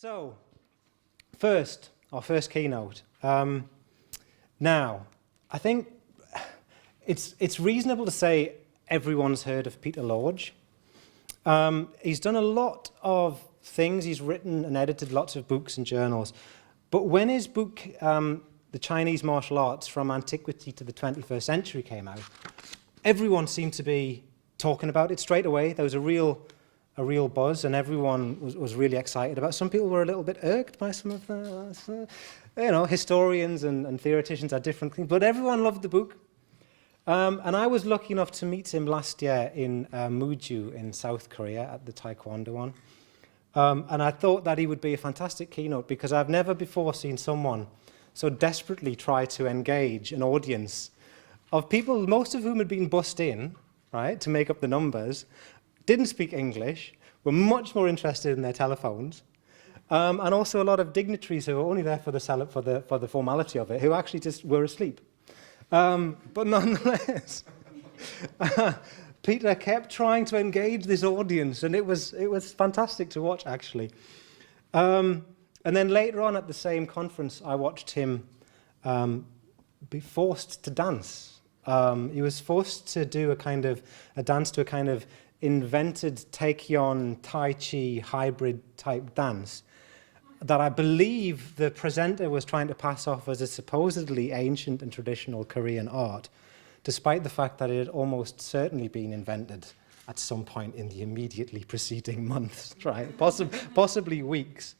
So, our first keynote. Now, I think it's reasonable to say everyone's heard of Peter Lorge. He's done a lot of things. He's written and edited lots of books and journals. But when his book, The Chinese Martial Arts from Antiquity to the 21st Century came out, everyone seemed to be talking about it straight away. There was a real buzz, and everyone was really excited about it. Some people were a little bit irked by some of the, historians and theoreticians are different things, but everyone loved the book. And I was lucky enough to meet him last year in Muju in South Korea at the Taekwondo one. And I thought that he would be a fantastic keynote because I've never before seen someone so desperately try to engage an audience of people, most of whom had been bussed in, right, to make up the numbers, didn't speak English, were much more interested in their telephones, and also a lot of dignitaries who were only there for the formality of it, who actually just were asleep. But nonetheless, Peter kept trying to engage this audience, and it was fantastic to watch, actually. And then later on at the same conference, I watched him be forced to dance. He was forced to do a dance to a kind of invented Taekyon Taiji hybrid type dance that I believe the presenter was trying to pass off as a supposedly ancient and traditional Korean art, despite the fact that it had almost certainly been invented at some point in the immediately preceding months, right? Possibly weeks.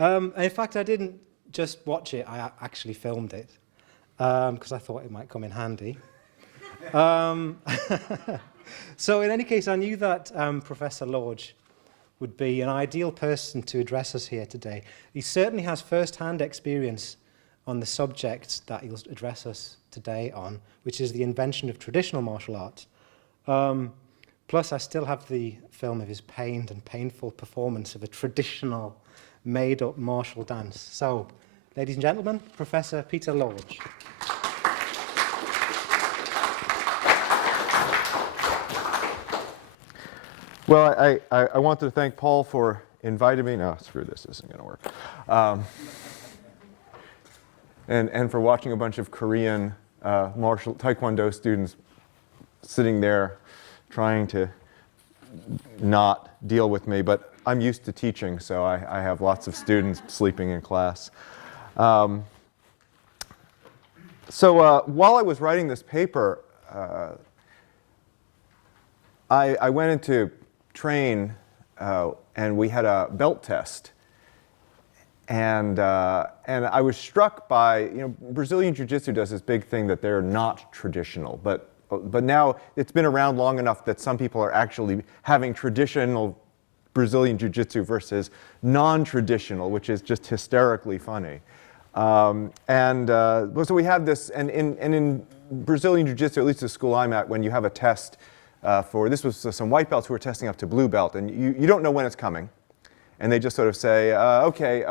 In fact, I didn't just watch it, I actually filmed it, because I thought it might come in handy. So in any case, I knew that Professor Lorge would be an ideal person to address us here today. He certainly has first-hand experience on the subject that he'll address us today on, which is the invention of traditional martial arts. Plus, I still have the film of his pained and painful performance of a traditional made-up martial dance. So, ladies and gentlemen, Professor Peter Lorge. Well, I wanted to thank Paul for inviting me. No, screw this isn't going to work. And for watching a bunch of Korean martial Taekwondo students sitting there trying to not deal with me. But I'm used to teaching, so I have lots of students sleeping in class. So while I was writing this paper, I went into train and we had a belt test, and I was struck by, Brazilian Jiu Jitsu does this big thing that they're not traditional, but now it's been around long enough that some people are actually having traditional Brazilian Jiu Jitsu versus non-traditional, which is just hysterically funny. So we have this, and in Brazilian Jiu Jitsu, at least the school I'm at, when you have a test this was some white belts who were testing up to blue belt, and you don't know when it's coming. And they just sort of say, okay,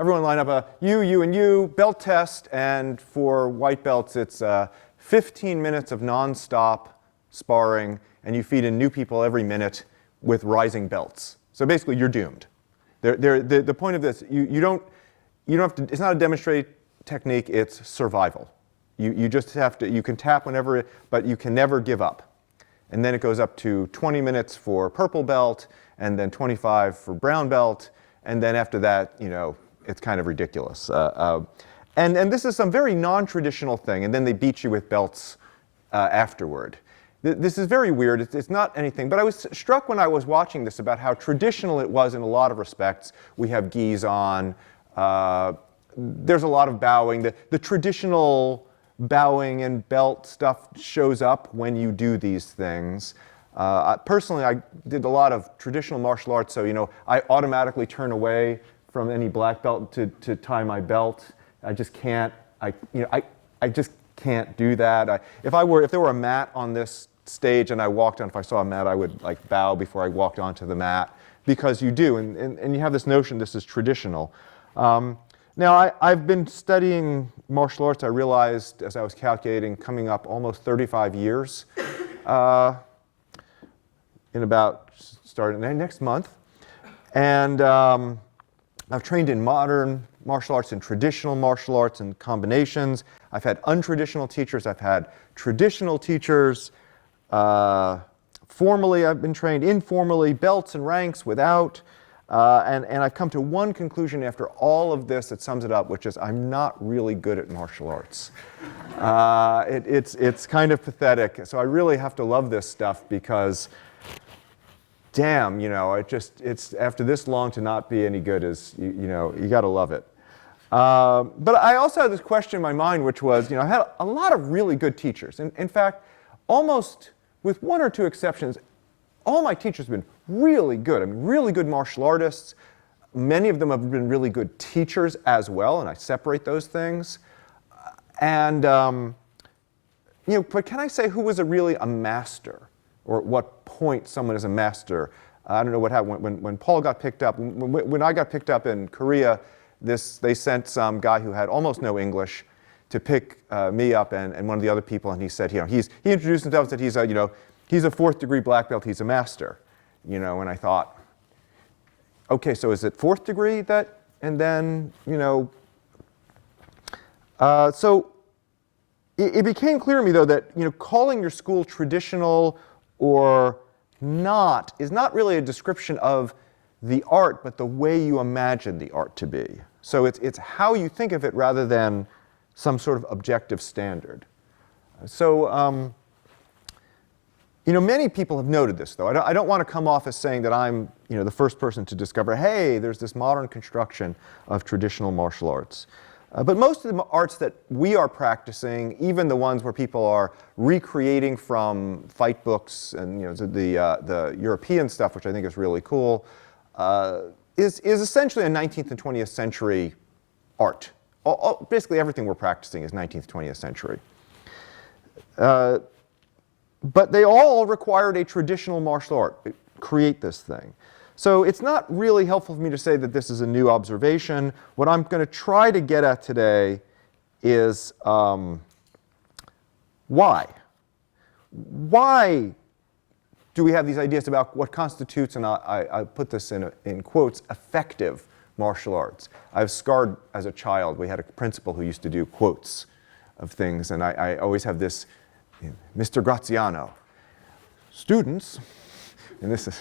everyone line up, you, and you, belt test, and for white belts it's 15 minutes of non-stop sparring, and you feed in new people every minute with rising belts. So basically you're doomed. The point of this, you don't have to, it's not a demonstrated technique, it's survival. You just have to, you can tap whenever, but you can never give up. And then it goes up to 20 minutes for purple belt, and then 25 for brown belt, and then after that, it's kind of ridiculous. And this is some very non-traditional thing, and then they beat you with belts afterward. This is very weird. It's not anything, but I was struck when I was watching this about how traditional it was in a lot of respects. We have gis on. There's a lot of bowing. The traditional bowing and belt stuff shows up when you do these things. Personally, I did a lot of traditional martial arts, so I automatically turn away from any black belt to tie my belt. I just can't. I just can't do that. If there were a mat on this stage and I walked on, if I saw a mat, I would bow before I walked onto the mat, because you do, and you have this notion this is traditional. Now, I've been studying martial arts, I realized, as I was calculating, coming up almost 35 years, starting next month. And I've trained in modern martial arts and traditional martial arts and combinations. I've had untraditional teachers. I've had traditional teachers. Formally, I've been trained. Informally, belts and ranks, without. And I've come to one conclusion after all of this that sums it up, which is I'm not really good at martial arts. It's kind of pathetic. So I really have to love this stuff because, damn, you know, it's after this long to not be any good is, you know, you got to love it. But I also had this question in my mind, which was, you know, I had a lot of really good teachers. And in fact, almost with one or two exceptions, all my teachers have been really good. I mean, really good martial artists. Many of them have been really good teachers as well, and I separate those things. And, you know, but can I say who was really a master, or at what point someone is a master? I don't know what happened when Paul got picked up. When I got picked up in Korea, they sent some guy who had almost no English to pick me up and one of the other people, and he said, you know, he introduced himself and said he's a, you know, he's a 4th degree black belt, he's a master, you know, and I thought, okay, so is it 4th degree that, and then, you know, so it became clear to me though that, you know, calling your school traditional or not is not really a description of the art, but the way you imagine the art to be. So it's how you think of it rather than some sort of objective standard. So, you know, many people have noted this, though. I don't want to come off as saying that I'm, you know, the first person to discover, hey, there's this modern construction of traditional martial arts. But most of the arts that we are practicing, even the ones where people are recreating from fight books and, you know, the European stuff, which I think is really cool, is essentially a 19th and 20th century art. Basically everything we're practicing is 19th, 20th century. But they all required a traditional martial art to create this thing. So it's not really helpful for me to say that this is a new observation. What I'm going to try to get at today is why? Why do we have these ideas about what constitutes, and I put this in quotes, effective martial arts? I was scarred as a child. We had a principal who used to do quotes of things, and I always have this, you know, Mr. Graziano, students, and this is,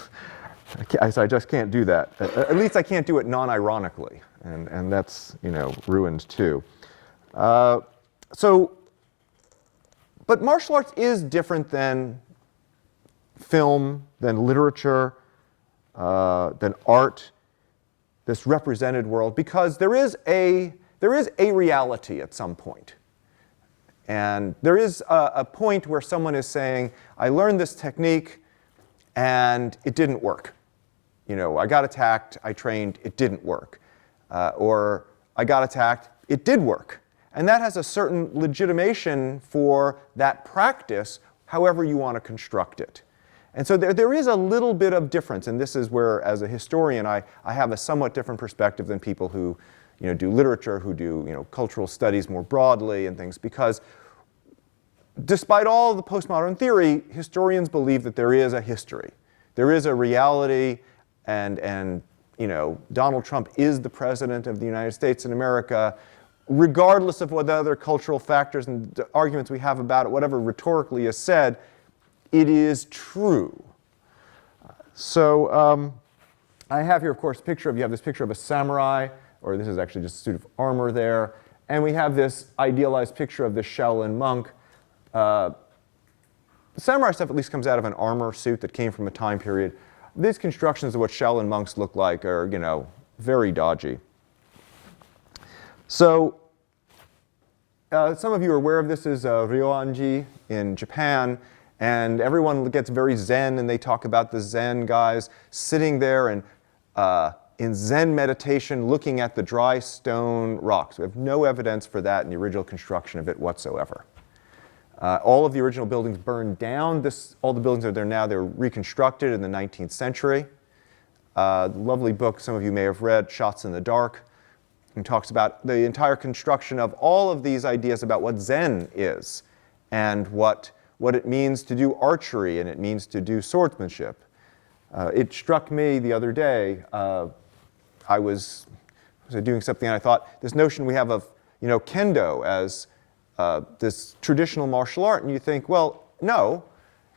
I just can't do that. At least I can't do it non-ironically, and that's, you know, ruined too. But martial arts is different than film, than literature, than art, this represented world, because there is a reality at some point. And there is a point where someone is saying, I learned this technique and it didn't work. You know, I got attacked, I trained, it didn't work. Or I got attacked, it did work. And that has a certain legitimation for that practice, however you want to construct it. And so there is a little bit of difference, and this is where, as a historian, I have a somewhat different perspective than people who, you know, do literature, who do, you know, cultural studies more broadly and things, because despite all the postmodern theory, historians believe that there is a history. There is a reality, and you know, Donald Trump is the president of the United States in America, regardless of what other cultural factors and arguments we have about it, whatever rhetorically is said, it is true. So I have here, of course, you have this picture of a samurai, or this is actually just a suit of armor there, and we have this idealized picture of this Shaolin monk. The samurai stuff at least comes out of an armor suit that came from a time period. These constructions of what Shaolin monks look like are, you know, very dodgy. So some of you are aware of this is Ryoanji in Japan, and everyone gets very Zen, and they talk about the Zen guys sitting there and in Zen meditation looking at the dry stone rocks. We have no evidence for that in the original construction of it whatsoever. All of the original buildings burned down. All the buildings that are there now, they were reconstructed in the 19th century. Lovely book some of you may have read, Shots in the Dark, and talks about the entire construction of all of these ideas about what Zen is and what it means to do archery and it means to do swordsmanship. It struck me the other day, I was was doing something, and I thought this notion we have of, kendo as this traditional martial art, and you think, well, no,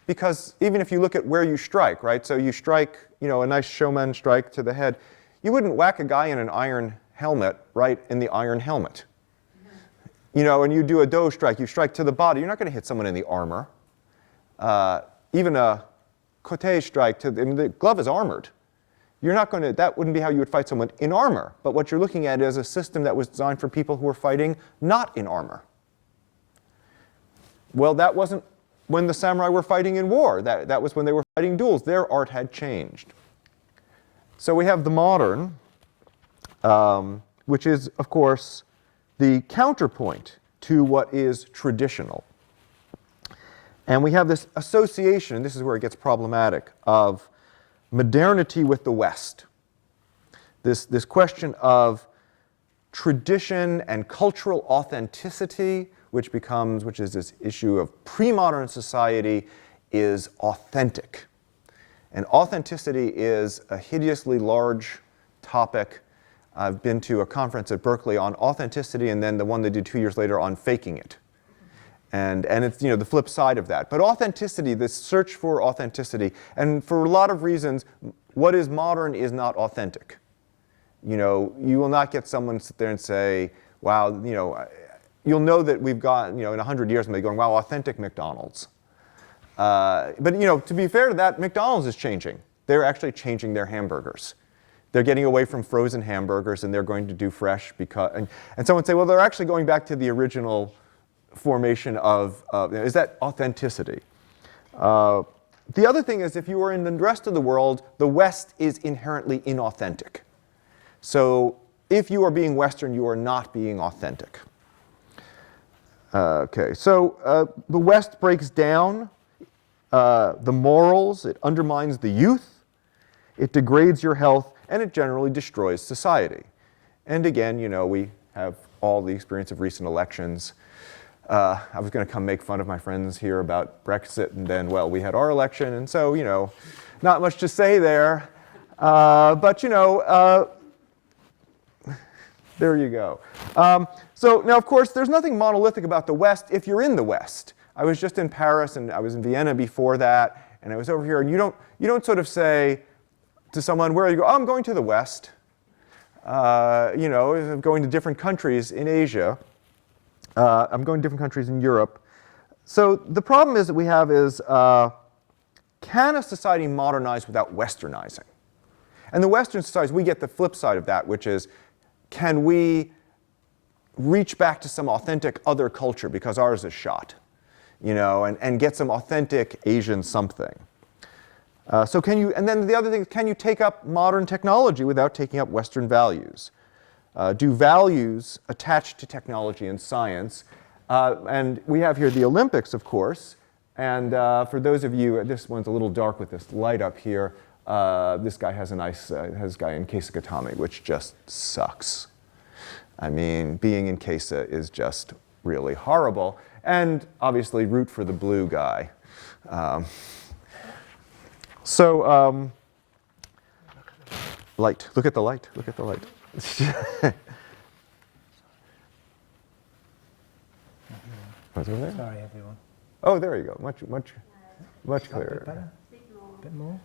because even if you look at where you strike, right? So you strike, a nice showman strike to the head. You wouldn't whack a guy in an iron helmet right in the iron helmet. And you do a do strike, you strike to the body. You're not going to hit someone in the armor. Even a kote strike, the glove is armored. You're not going to, that wouldn't be how you would fight someone in armor. But what you're looking at is a system that was designed for people who were fighting not in armor. Well, that wasn't when the samurai were fighting in war. That was when they were fighting duels. Their art had changed. So we have the modern, which is, of course, the counterpoint to what is traditional. And we have this association, and this is where it gets problematic, of modernity with the West. This question of tradition and cultural authenticity, which is this issue of pre-modern society, is authentic. And authenticity is a hideously large topic. I've been to a conference at Berkeley on authenticity, and then the one they did 2 years later on faking it. And it's the flip side of that. But authenticity, this search for authenticity, and for a lot of reasons, what is modern is not authentic. You will not get someone to sit there and say, wow, you'll know that we've got, in 100 years, maybe going, wow, authentic McDonald's. But to be fair to that, McDonald's is changing. They're actually changing their hamburgers. They're getting away from frozen hamburgers, and they're going to do fresh because, and someone say, well, they're actually going back to the original formation of, is that authenticity? The other thing is, if you are in the rest of the world, the West is inherently inauthentic. So if you are being Western, you are not being authentic. Okay, so the West breaks down the morals, it undermines the youth, it degrades your health, and it generally destroys society. And again, we have all the experience of recent elections. I was going to come make fun of my friends here about Brexit, and then, well, we had our election, and so, not much to say there. But, there you go. So now, of course, there's nothing monolithic about the West if you're in the West. I was just in Paris, and I was in Vienna before that, and I was over here, and you don't sort of say to someone, where are you going? Oh, I'm going to the West. I'm going to different countries in Asia. I'm going to different countries in Europe. So the problem is that we have is, can a society modernize without westernizing? And the Western societies, we get the flip side of that, which is, can we reach back to some authentic other culture because ours is shot, and get some authentic Asian something? So can you, and then the other thing, can you take up modern technology without taking up Western values? Do values attached to technology and science? And we have here the Olympics, of course. And for those of you, this one's a little dark with this light up here. This guy has a nice, has a guy in Kesa Gatame, which just sucks. I mean, being in Kesa is just really horrible. And obviously, root for the blue guy. Light. Look at the light. Look at the light. What's over there? Sorry, everyone. Oh, there you go. Much clearer. A bit more.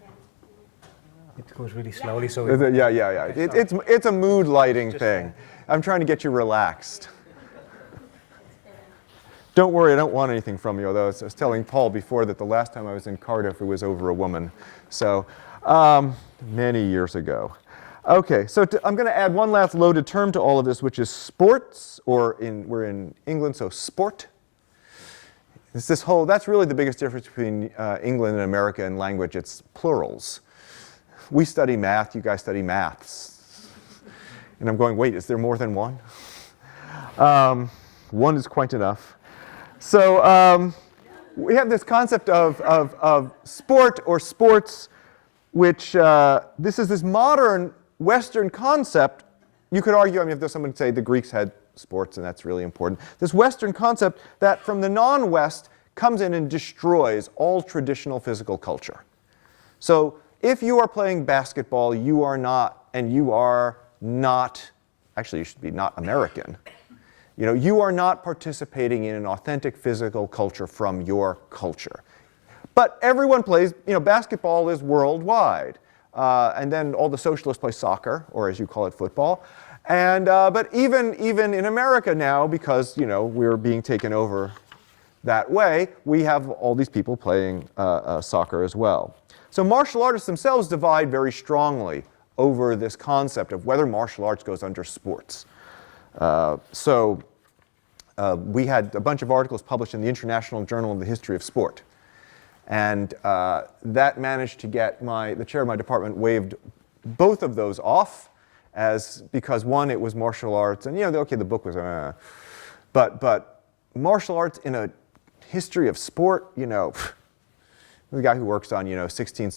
It goes really slowly, so Yeah. It's a mood lighting thing. I'm trying to get you relaxed. Don't worry, I don't want anything from you, although I was telling Paul before that the last time I was in Cardiff, it was over a woman. So, many years ago. Okay, so I'm going to add one last loaded term to all of this, which is sports, or we're in England, so sport. It's this whole, that's really the biggest difference between England and America in language. It's plurals. We study math, you guys study maths. And I'm going, wait, is there more than one? One is quite enough. So we have this concept of sport or sports, which this is this modern Western concept. You could argue, if there's someone to say the Greeks had sports and that's really important. This Western concept that from the non-West comes in and destroys all traditional physical culture. So if you are playing basketball, you are not actually you should be not American. You know, you are not participating in an authentic physical culture from your culture. But everyone plays, you know, basketball is worldwide. And then all the socialists play soccer, or as you call it, football. And, but even in America now, because, you know, we're being taken over that way, we have all these people playing soccer as well. So martial artists themselves divide very strongly over this concept of whether martial arts goes under sports. We had a bunch of articles published in the International Journal of the History of Sport. And that managed to get the chair of my department waived both of those off, because one, it was martial arts, and you know, okay, the book was, but martial arts in a history of sport, you know, the guy who works on, you know,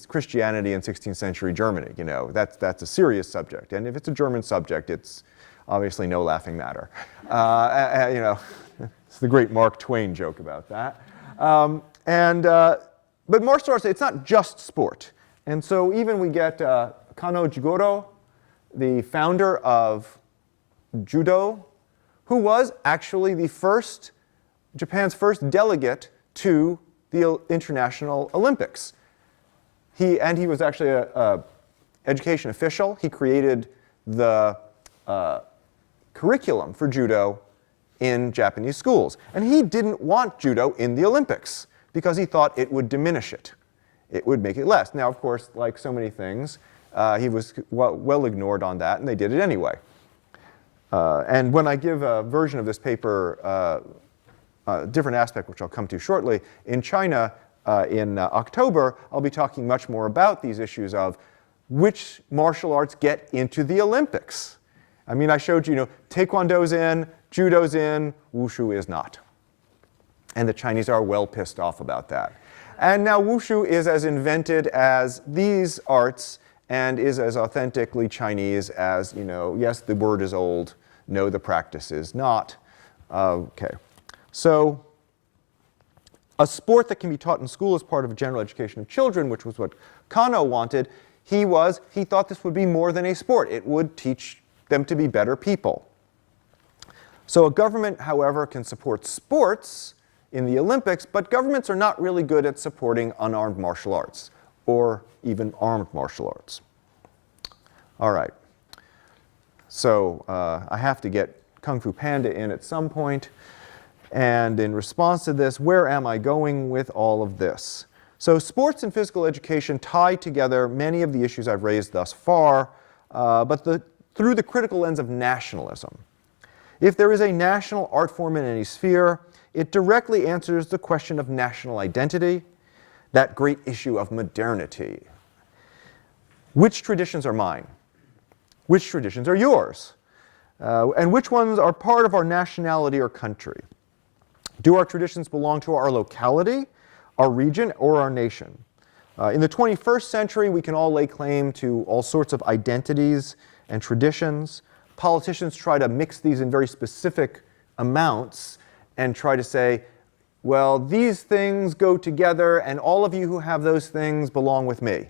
Christianity in 16th century Germany, you know, that's a serious subject, and if it's a German subject, it's obviously no laughing matter. You know, it's the great Mark Twain joke about that. But martial arts, it's not just sport. And so even we get Kano Jigoro, the founder of Judo, who was actually Japan's first delegate to the International Olympics. He was actually an education official. He created the curriculum for Judo in Japanese schools. And he didn't want Judo in the Olympics, because he thought it would diminish it. It would make it less. Now, of course, like so many things, he was well ignored on that, and they did it anyway. And when I give a version of this paper, a different aspect, which I'll come to shortly, in China in October, I'll be talking much more about these issues of which martial arts get into the Olympics. I mean, I showed you, you know, Taekwondo's in, Judo's in, Wushu is not. And the Chinese are well pissed off about that. And now Wushu is as invented as these arts and is as authentically Chinese as, you know, yes, the word is old, no, the practice is not. Okay. So a sport that can be taught in school as part of a general education of children, which was what Kano wanted, he thought this would be more than a sport. It would teach them to be better people. So a government, however, can support sports in the Olympics, but governments are not really good at supporting unarmed martial arts, or even armed martial arts. All right. So I have to get Kung Fu Panda in at some point. And in response to this, where am I going with all of this? So sports and physical education tie together many of the issues I've raised thus far, but through the critical lens of nationalism. If there is a national art form in any sphere, it directly answers the question of national identity, that great issue of modernity. Which traditions are mine? Which traditions are yours? And which ones are part of our nationality or country? Do our traditions belong to our locality, our region, or our nation? In the 21st century, we can all lay claim to all sorts of identities and traditions. Politicians try to mix these in very specific amounts and try to say, well, these things go together, and all of you who have those things belong with me.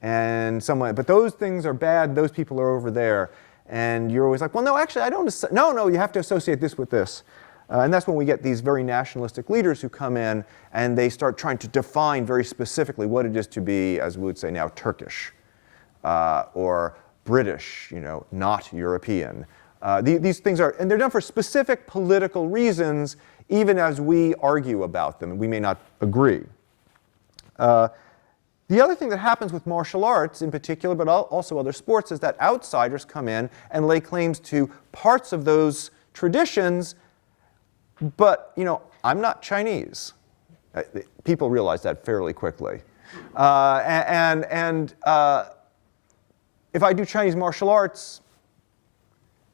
And but those things are bad, those people are over there. And you're always like, well, no, actually, I don't, no, you have to associate this with this. And that's when we get these very nationalistic leaders who come in and they start trying to define very specifically what it is to be, as we would say now, Turkish or British, you know, not European. These things are, and they're done for specific political reasons, even as we argue about them, and we may not agree. The other thing that happens with martial arts in particular, but also other sports, is that outsiders come in and lay claims to parts of those traditions, but, you know, I'm not Chinese. People realize that fairly quickly. If I do Chinese martial arts,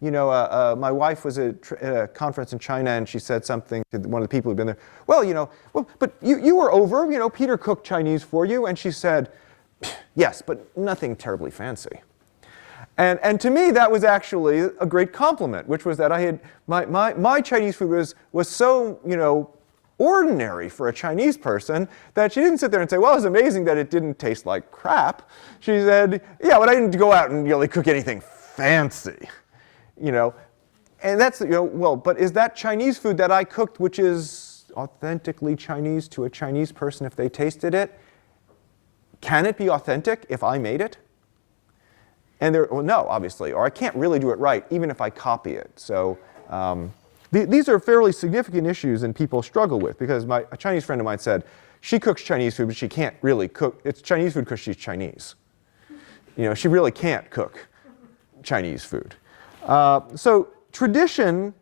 you know, my wife was at a conference in China, and she said something to one of the people who'd been there. Well, you know, but you were over, you know, Peter cooked Chinese for you. And she said, yes, but nothing terribly fancy. And to me, that was actually a great compliment, which was that I had, my Chinese food was so, you know, ordinary for a Chinese person that she didn't sit there and say, well, it's amazing that it didn't taste like crap. She said, yeah, but I didn't go out and really cook anything fancy. you know. And that's, you know, well, but is that Chinese food that I cooked, which is authentically Chinese to a Chinese person if they tasted it? Can it be authentic if I made it? And well, no, obviously, or I can't really do it right even if I copy it. So these are fairly significant issues and people struggle with, because a Chinese friend of mine said, she cooks Chinese food, but she can't really cook. It's Chinese food because she's Chinese. You know, she really can't cook Chinese food. So tradition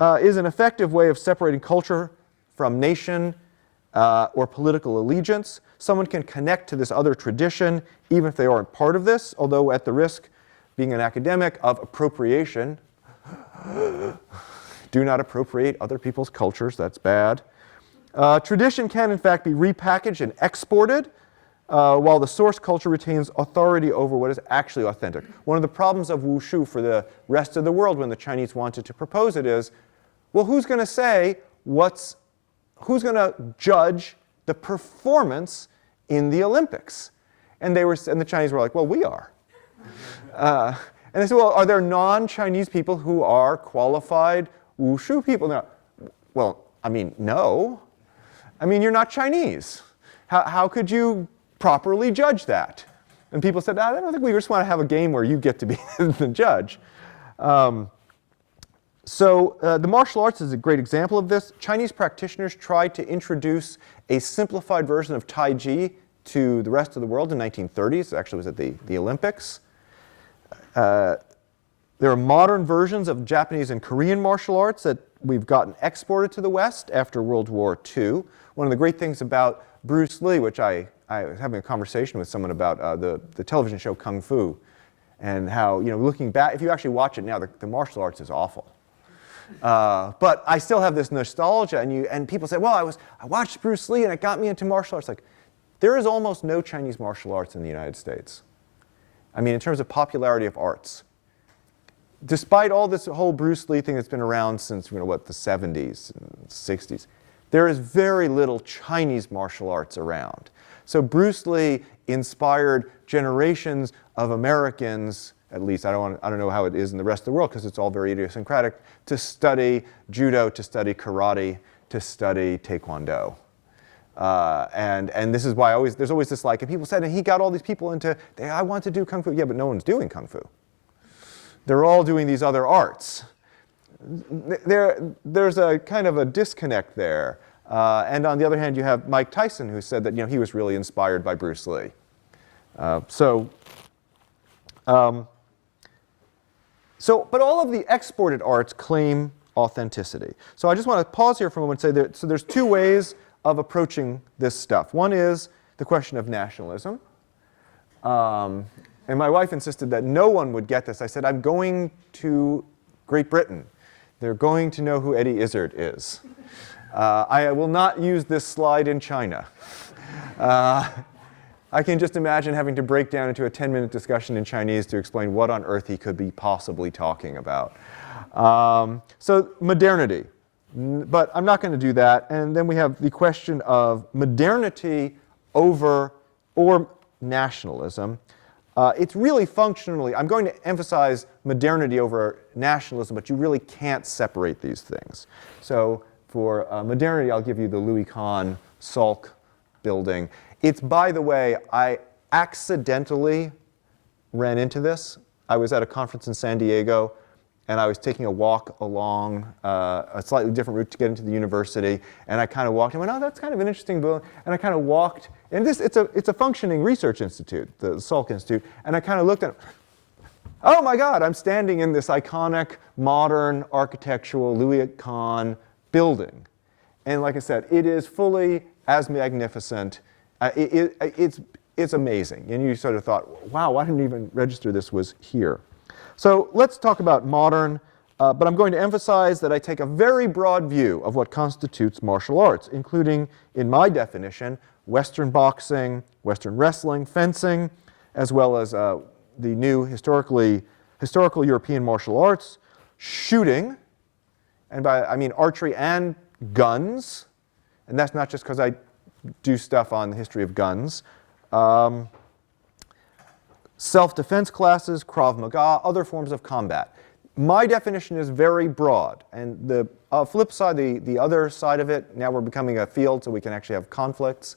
is an effective way of separating culture from nation or political allegiance. Someone can connect to this other tradition even if they aren't part of this, although at the risk, being an academic, of appropriation. Do not appropriate other people's cultures, that's bad. Tradition can in fact be repackaged and exported, while the source culture retains authority over what is actually authentic. One of the problems of wushu for the rest of the world when the Chinese wanted to propose it is, well, who's going to say who's going to judge the performance in the Olympics? And the Chinese were like, well, we are. And they said, well, are there non-Chinese people who are qualified wushu people? No. Well, I mean, no. I mean, you're not Chinese. How could you properly judge that? And people said, I don't think we just want to have a game where you get to be the judge. So the martial arts is a great example of this. Chinese practitioners tried to introduce a simplified version of Taiji to the rest of the world in the 1930s. It actually was at the Olympics. There are modern versions of Japanese and Korean martial arts that we've gotten exported to the West after World War II. One of the great things about Bruce Lee, which I was having a conversation with someone about the television show Kung Fu, and how, you know, looking back, if you actually watch it now, the martial arts is awful. But I still have this nostalgia, and people say, well, I watched Bruce Lee and it got me into martial arts. Like, there is almost no Chinese martial arts in the United States. I mean, in terms of popularity of arts. Despite all this whole Bruce Lee thing that's been around since, you know, what, the 70s and 60s, there is very little Chinese martial arts around. So Bruce Lee inspired generations of Americans, at least I don't know how it is in the rest of the world because it's all very idiosyncratic, to study Judo, to study karate, to study Taekwondo. And this is why there's always this, like, and people said, and he got all these people into, I want to do Kung Fu. Yeah, but no one's doing Kung Fu. They're all doing these other arts. There's a kind of a disconnect there. And on the other hand, you have Mike Tyson, who said that, you know, he was really inspired by Bruce Lee. But all of the exported arts claim authenticity. So I just want to pause here for a moment and say that, so there's two ways of approaching this stuff. One is the question of nationalism. And my wife insisted that no one would get this. I said, I'm going to Great Britain. They're going to know who Eddie Izzard is. I will not use this slide in China. I can just imagine having to break down into a 10-minute discussion in Chinese to explain what on earth he could be possibly talking about. So modernity. But I'm not going to do that. And then we have the question of modernity or nationalism. It's really functionally, I'm going to emphasize modernity over nationalism, but you really can't separate these things. So for modernity, I'll give you the Louis Kahn Salk building. It's, by the way, I accidentally ran into this. I was at a conference in San Diego, and I was taking a walk along a slightly different route to get into the university, and I kind of walked and went, oh, that's kind of an interesting building. And I kind of walked, and it's a functioning research institute, the Salk Institute, and I kind of looked at it. Oh my God, I'm standing in this iconic, modern, architectural Louis Kahn building. And like I said, it is fully as magnificent. It's amazing. And you sort of thought, wow, I didn't even register this was here. So let's talk about modern, but I'm going to emphasize that I take a very broad view of what constitutes martial arts, including, in my definition, Western boxing, Western wrestling, fencing, as well as the new historical European martial arts, shooting, and by I mean archery and guns, and that's not just because I do stuff on the history of guns. Self-defense classes, Krav Maga, other forms of combat. my definition is very broad, and the flip side, the other side of it, now we're becoming a field so we can actually have conflicts,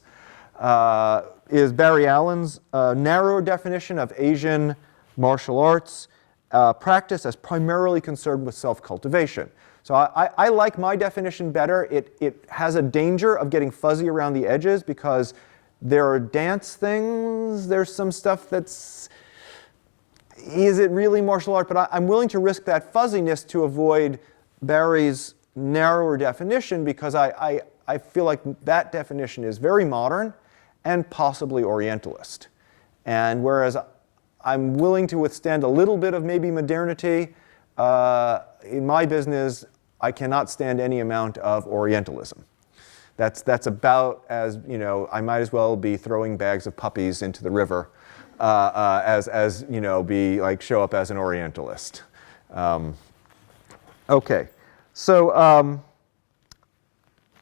is Barry Allen's narrower definition of Asian martial arts practice as primarily concerned with self-cultivation. So I like my definition better. It has a danger of getting fuzzy around the edges because there are dance things, there's some stuff that's, is it really martial art? But I'm willing to risk that fuzziness to avoid Barry's narrower definition because I feel like that definition is very modern and possibly Orientalist. And whereas I'm willing to withstand a little bit of maybe modernity, in my business, I cannot stand any amount of Orientalism. That's about as, you know, I might as well be throwing bags of puppies into the river as you know, show up as an Orientalist. Okay, so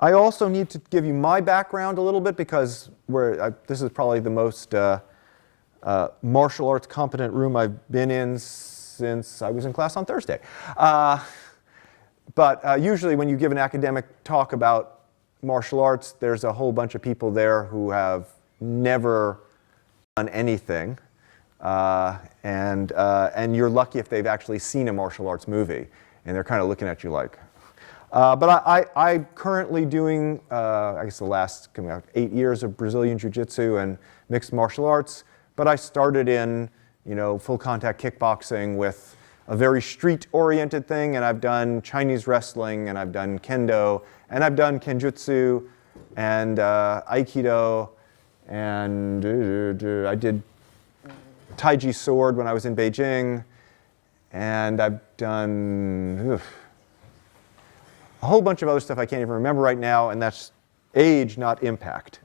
I also need to give you my background a little bit because this is probably the most martial arts competent room I've been in since I was in class on Thursday. But usually when you give an academic talk about martial arts, there's a whole bunch of people there who have never done anything, and you're lucky if they've actually seen a martial arts movie, and they're kind of looking at you like. But I'm currently doing, I guess the last 8 years of Brazilian Jiu Jitsu and mixed martial arts, but I started in, you know, full contact kickboxing with a very street-oriented thing, and I've done Chinese wrestling, and I've done kendo, and I've done kenjutsu, and aikido, and I did Taiji sword when I was in Beijing, and I've done a whole bunch of other stuff I can't even remember right now, and that's age, not impact.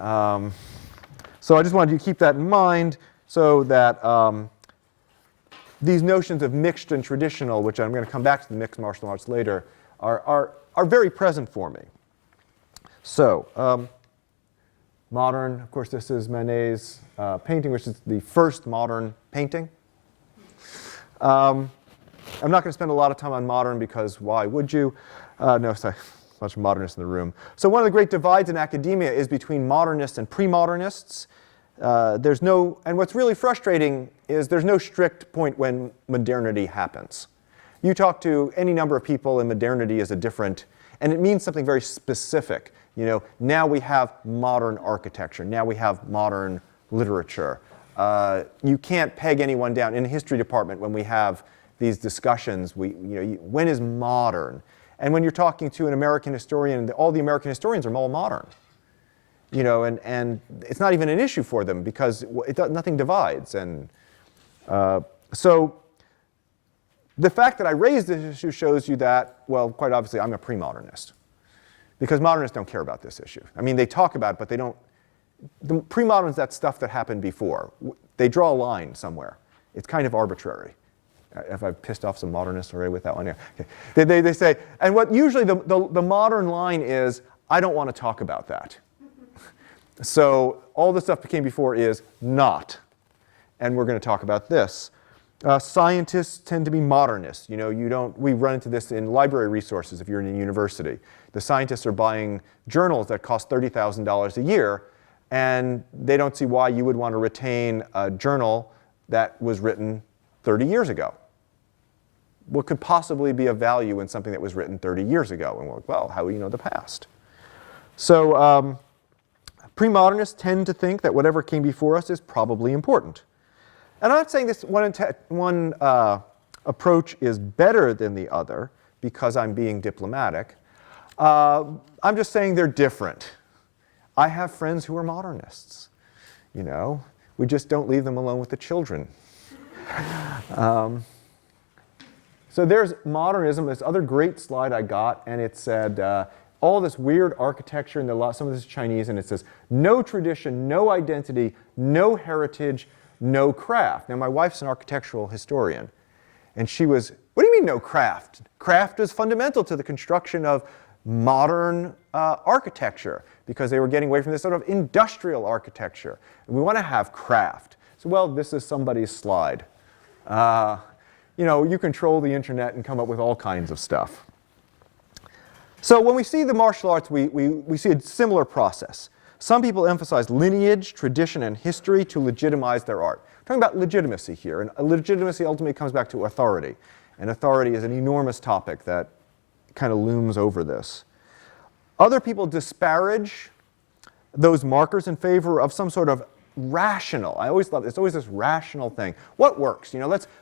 So I just wanted you to keep that in mind so that these notions of mixed and traditional, which I'm going to come back to the mixed martial arts later, are very present for me. So modern, of course, this is Manet's painting, which is the first modern painting. I'm not going to spend a lot of time on modern because why would you? No, sorry, a bunch of modernists in the room. So one of the great divides in academia is between modernists and pre-modernists. And what's really frustrating is there's no strict point when modernity happens. You talk to any number of people and modernity is a different, and it means something very specific. You know, now we have modern architecture. Now we have modern literature. You can't peg anyone down. In the history department, when we have these discussions, when is modern? And when you're talking to an American historian, all the American historians are all modern. You know, and it's not even an issue for them because nothing divides. And so the fact that I raised this issue shows you that, well, quite obviously, I'm a pre-modernist. Because modernists don't care about this issue. I mean, they talk about it, but they don't. The pre-moderns, that's stuff that happened before. They draw a line somewhere. It's kind of arbitrary. If I've pissed off some modernists already with that one, yeah. Okay. They say, and what usually the modern line is, I don't want to talk about that. So all the stuff that came before is not. And we're going to talk about this. Scientists tend to be modernists. You know, we run into this in library resources if you're in a university. The scientists are buying journals that cost $30,000 a year, and they don't see why you would want to retain a journal that was written 30 years ago. What could possibly be of value in something that was written 30 years ago? And we're like, well, how do you know the past? So pre-modernists tend to think that whatever came before us is probably important. And I'm not saying this one approach is better than the other because I'm being diplomatic. I'm just saying they're different. I have friends who are modernists. You know, we just don't leave them alone with the children. So there's modernism, this other great slide I got, and it said all this weird architecture, and some of this is Chinese, and it says no tradition, no identity, no heritage, no craft. Now my wife's an architectural historian, and she was, what do you mean no craft? Craft is fundamental to the construction of modern architecture because they were getting away from this sort of industrial architecture. And we want to have craft. So, well, this is somebody's slide. you control the internet and come up with all kinds of stuff. So when we see the martial arts, we see a similar process. Some people emphasize lineage, tradition, and history to legitimize their art. We're talking about legitimacy here, and legitimacy ultimately comes back to authority. And authority is an enormous topic that kind of looms over this. Other people disparage those markers in favor of some sort of rational. I always love this. It's always this rational thing. What works?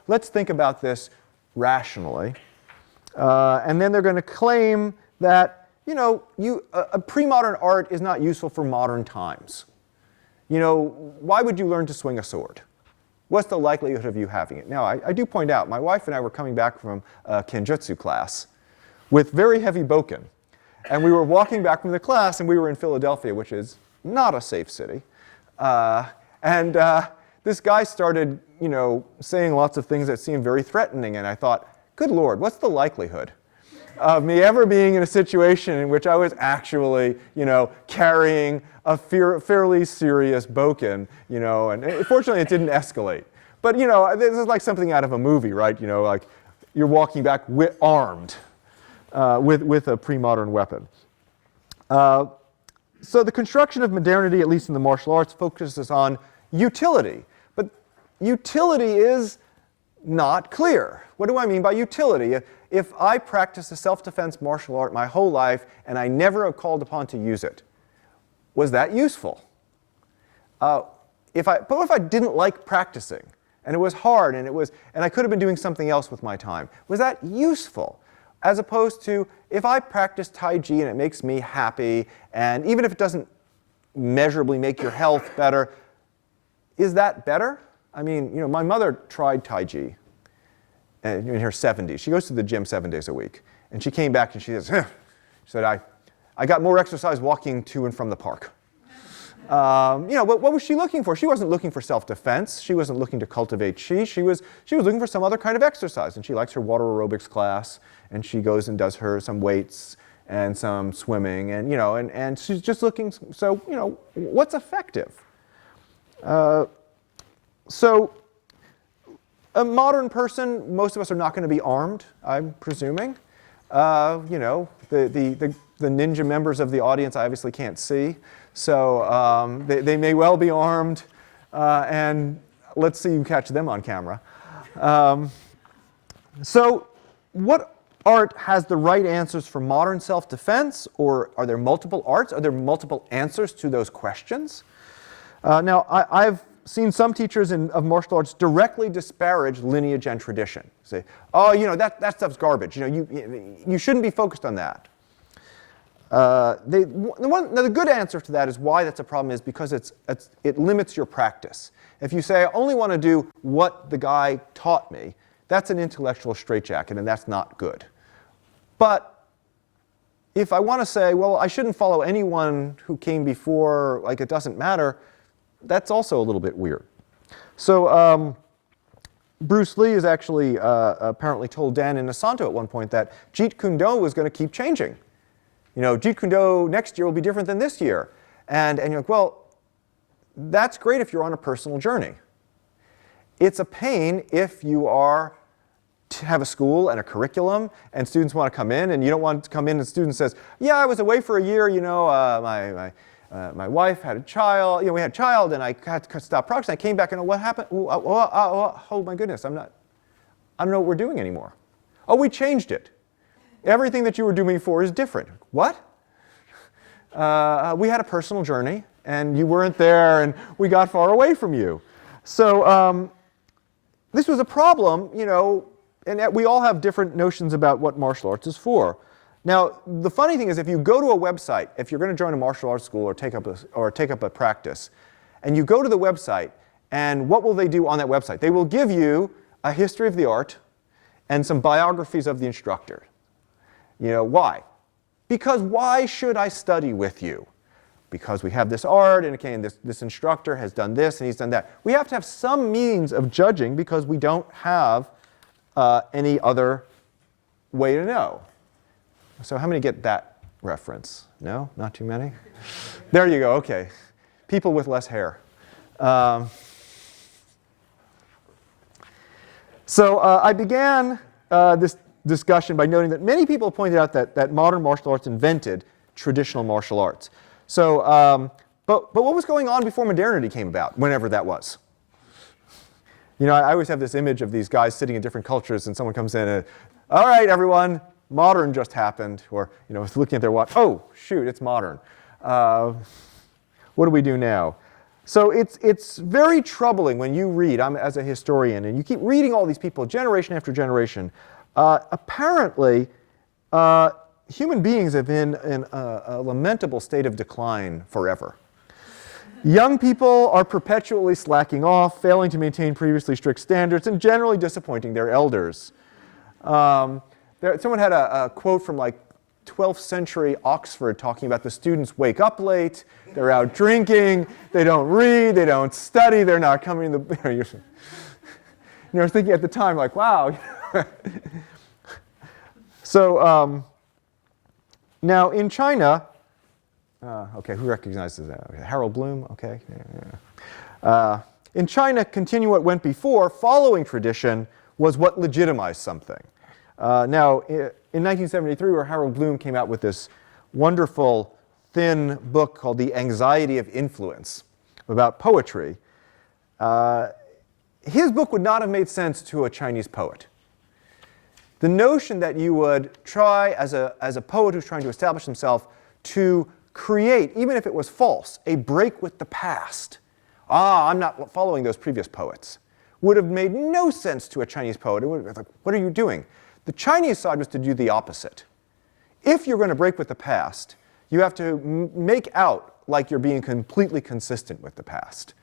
Let's think about this rationally. And then they're going to claim that a pre-modern art is not useful for modern times. Why would you learn to swing a sword? What's the likelihood of you having it? Now, I do point out, my wife and I were coming back from a Kenjutsu class with very heavy bokken. And we were walking back from the class, and we were in Philadelphia, which is not a safe city. This guy started, saying lots of things that seemed very threatening. And I thought, good Lord, what's the likelihood of me ever being in a situation in which I was actually, carrying a fairly serious bokken, and fortunately it didn't escalate. But, this is like something out of a movie, right? Like you're walking back armed with a pre-modern weapon. So the construction of modernity, at least in the martial arts, focuses on utility. But utility is not clear. What do I mean by utility? If I practice a self-defense martial art my whole life and I never have called upon to use it, was that useful? But if I didn't like practicing and it was hard and I could have been doing something else with my time, was that useful? As opposed to if I practice Taiji and it makes me happy, and even if it doesn't measurably make your health better, is that better? I mean, my mother tried Taiji in her 70s. She goes to the gym 7 days a week. And she came back and she said, I got more exercise walking to and from the park. What was she looking for? She wasn't looking for self-defense. She wasn't looking to cultivate chi. She was looking for some other kind of exercise. And she likes her water aerobics class. And she goes and does some weights and some swimming. And, and she's just looking, so, what's effective? So a modern person, most of us are not going to be armed, I'm presuming. The ninja members of the audience I obviously can't see. So they may well be armed, and let's see you catch them on camera. So what art has the right answers for modern self-defense, or are there multiple arts? Are there multiple answers to those questions? Now, I've seen some teachers of martial arts directly disparage lineage and tradition. Say, oh, that stuff's garbage. You shouldn't be focused on that. The good answer to that is why that's a problem is because it limits your practice. If you say, I only want to do what the guy taught me, that's an intellectual straitjacket, and that's not good. But if I want to say, well, I shouldn't follow anyone who came before, like it doesn't matter, that's also a little bit weird. So Bruce Lee has actually apparently told Dan Inosanto at one point that Jeet Kune Do was going to keep changing. Jeet Kune Do next year will be different than this year. And you're like, well, that's great if you're on a personal journey. It's a pain if you have a school and a curriculum and students want to come in and you don't want to come in and the student says, yeah, I was away for a year, my wife had a child, we had a child and I had to stop practicing. I came back and what happened? Oh my goodness, I don't know what we're doing anymore. Oh, we changed it. Everything that you were doing before is different. What? We had a personal journey and you weren't there and we got far away from you. So this was a problem, and we all have different notions about what martial arts is for. Now, the funny thing is if you go to a website, if you're going to join a martial arts school or take up a practice, and you go to the website, and what will they do on that website? They will give you a history of the art and some biographies of the instructor. Why? Because why should I study with you? Because we have this art, and okay, and this instructor has done this, and he's done that. We have to have some means of judging because we don't have any other way to know. So how many get that reference? No? Not too many? There you go, okay. People with less hair. So I began this discussion by noting that many people pointed out that modern martial arts invented traditional martial arts. So, but what was going on before modernity came about, whenever that was? You know, I always have this image of these guys sitting in different cultures, and someone comes in and, all right, everyone, modern just happened, or you know, looking at their watch, oh shoot, it's modern. What do we do now? So it's very troubling when you read, I'm as a historian, and you keep reading all these people generation after generation. Apparently, human beings have been in a lamentable state of decline forever. Young people are perpetually slacking off, failing to maintain previously strict standards, and generally disappointing their elders. Someone had a quote from like 12th century Oxford talking about the students wake up late, they're out drinking, they don't read, they don't study, they're not coming to the... You know, I was thinking at the time, like, wow. So now in China, okay, who recognizes that? Okay, Harold Bloom, okay. Yeah. In China, continue what went before, following tradition, was what legitimized something. Now, in 1973, where Harold Bloom came out with this wonderful, thin book called The Anxiety of Influence about poetry, his book would not have made sense to a Chinese poet. The notion that you would try, as a poet who's trying to establish himself, to create, even if it was false, a break with the past. I'm not following those previous poets. Would have made no sense to a Chinese poet. It would have been like, what are you doing? The Chinese side was to do the opposite. If you're going to break with the past, you have to make out like you're being completely consistent with the past.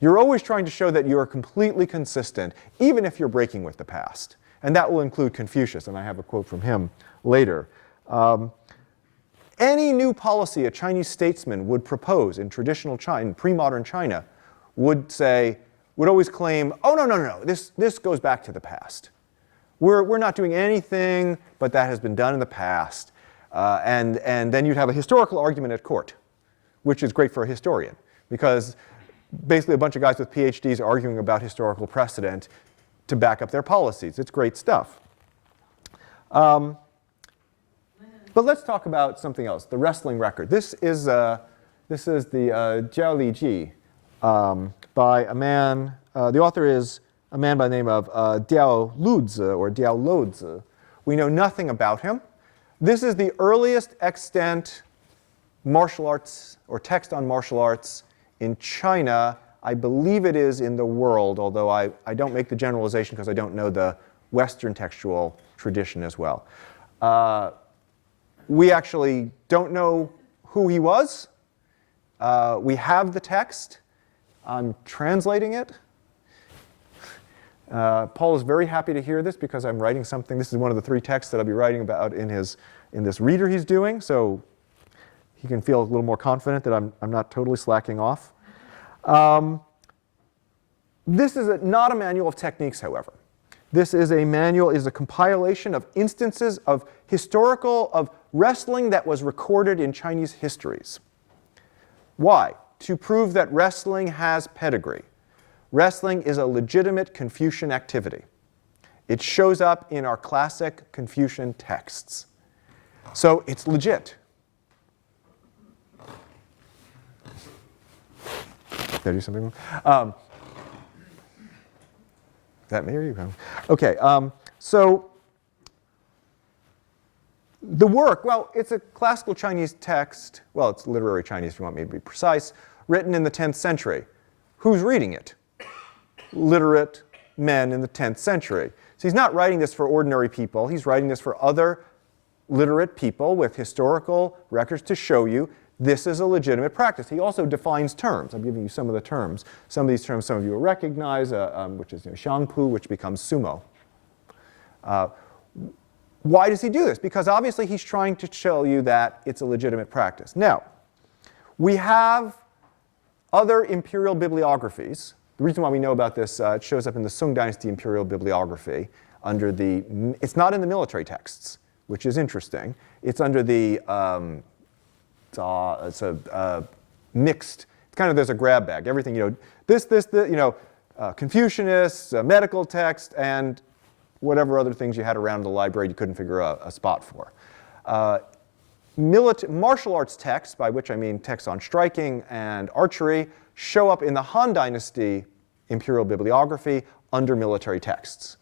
You're always trying to show that you are completely consistent, even if you're breaking with the past. And that will include Confucius, and I have a quote from him later. Any new policy a Chinese statesman would propose in traditional China, in pre-modern China, would always claim, oh, no, this goes back to the past. We're not doing anything, but that has been done in the past. And then you'd have a historical argument at court, which is great for a historian, because basically a bunch of guys with PhDs are arguing about historical precedent to back up their policies. It's great stuff. But let's talk about something else, the wrestling record. This is the Jiao Ji by a man, the author is a man by the name of Diao Luzi or Diao Luzi. We know nothing about him. This is the earliest extant martial arts or text on martial arts in China. I believe it is in the world, although I don't make the generalization because I don't know the Western textual tradition as well. We actually don't know who he was. We have the text. I'm translating it. Paul is very happy to hear this because I'm writing something. This is one of the 3 texts that I'll be writing about in this reader he's doing, so he can feel a little more confident that I'm not totally slacking off. This is not a manual of techniques, however. This is a manual, is a compilation of instances of wrestling that was recorded in Chinese histories. Why? To prove that wrestling has pedigree. Wrestling is a legitimate Confucian activity. It shows up in our classic Confucian texts. So it's legit. Did I do something wrong? Is that me or you? Okay, so the work, well, it's a classical Chinese text. Well, it's literary Chinese if you want me to be precise, written in the 10th century. Who's reading it? Literate men in the 10th century. So he's not writing this for ordinary people. He's writing this for other literate people with historical records to show you this is a legitimate practice. He also defines terms. I'm giving you some of the terms. Some of these terms some of you will recognize, which is xiangpu, which becomes sumo. Why does he do this? Because obviously he's trying to show you that it's a legitimate practice. Now, we have other imperial bibliographies. The reason why we know about this, it shows up in the Sung Dynasty imperial bibliography under it's not in the military texts, which is interesting. It's under the, it's a mixed, it's kind of, there's a grab bag. Everything, this, you know, Confucianists, medical text, and whatever other things you had around the library you couldn't figure a spot for. Martial arts texts, by which I mean texts on striking and archery, show up in the Han Dynasty imperial bibliography under military texts.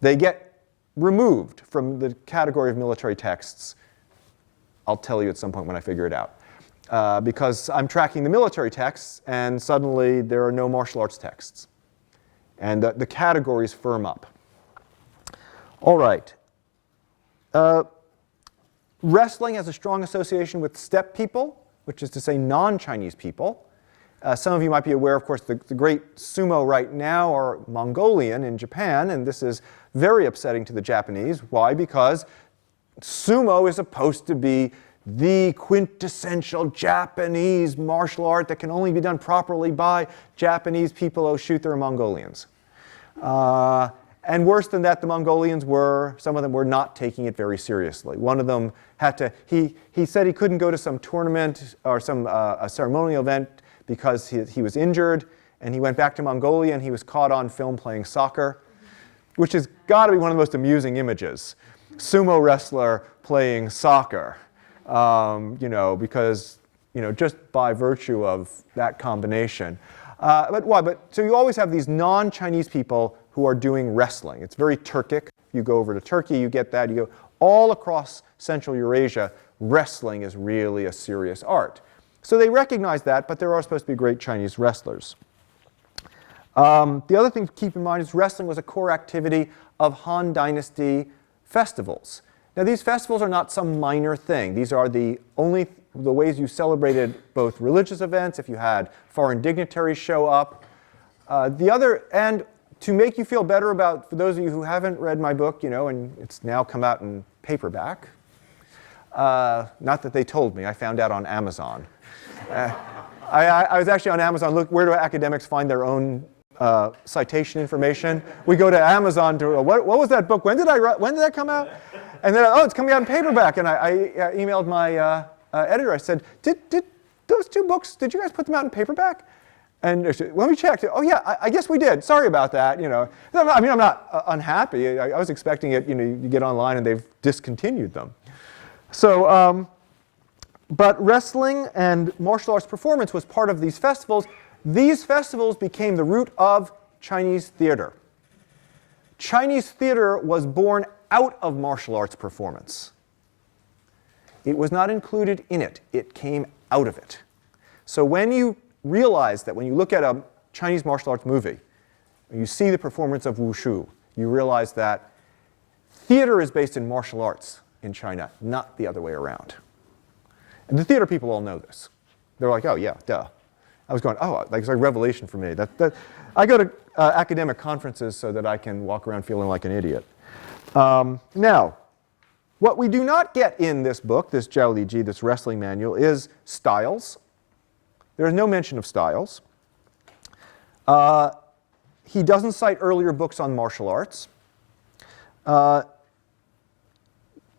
They get removed from the category of military texts. I'll tell you at some point when I figure it out. Because I'm tracking the military texts, and suddenly there are no martial arts texts. And the categories firm up. All right. Wrestling has a strong association with steppe people, which is to say non-Chinese people. Some of you might be aware, of course, the great sumo right now are Mongolian in Japan, and this is very upsetting to the Japanese. Why? Because sumo is supposed to be the quintessential Japanese martial art that can only be done properly by Japanese people. Oh, shoot, they're Mongolians. And worse than that, the Mongolians some of them were not taking it very seriously. One of them had to, he said he couldn't go to some tournament or some a ceremonial event because he was injured, and he went back to Mongolia and he was caught on film playing soccer, which has got to be one of the most amusing images. Sumo wrestler playing soccer, because, just by virtue of that combination. But why? So you always have these non-Chinese people who are doing wrestling. It's very Turkic. You go over to Turkey, you get that. You go all across Central Eurasia, wrestling is really a serious art. So they recognize that, but there are supposed to be great Chinese wrestlers. The other thing to keep in mind is wrestling was a core activity of Han Dynasty festivals. Now these festivals are not some minor thing. These are the ways you celebrated both religious events, if you had foreign dignitaries show up. And to make you feel better about, for those of you who haven't read my book, and it's now come out in paperback, not that they told me, I found out on Amazon. I was actually on Amazon, look, where do academics find their own citation information? We go to Amazon to, what was that book? When did that come out? And then, it's coming out in paperback. And I emailed my editor. I said, did those two books, did you guys put them out in paperback? And she said, let me check. Oh yeah, I guess we did. Sorry about that. I'm not unhappy. I was expecting it. You get online and they've discontinued them. So, but wrestling and martial arts performance was part of these festivals. These festivals became the root of Chinese theater. Chinese theater was born out of martial arts performance. It was not included in it. It came out of it. So when you realize that when you look at a Chinese martial arts movie, you see the performance of wushu, you realize that theater is based in martial arts in China, not the other way around. And the theater people all know this. They're like, oh yeah, duh. I was going, it's like revelation for me. I go to academic conferences so that I can walk around feeling like an idiot. Now, what we do not get in this book, this Jiao Li Ji, this wrestling manual, is styles. There is no mention of styles. He doesn't cite earlier books on martial arts.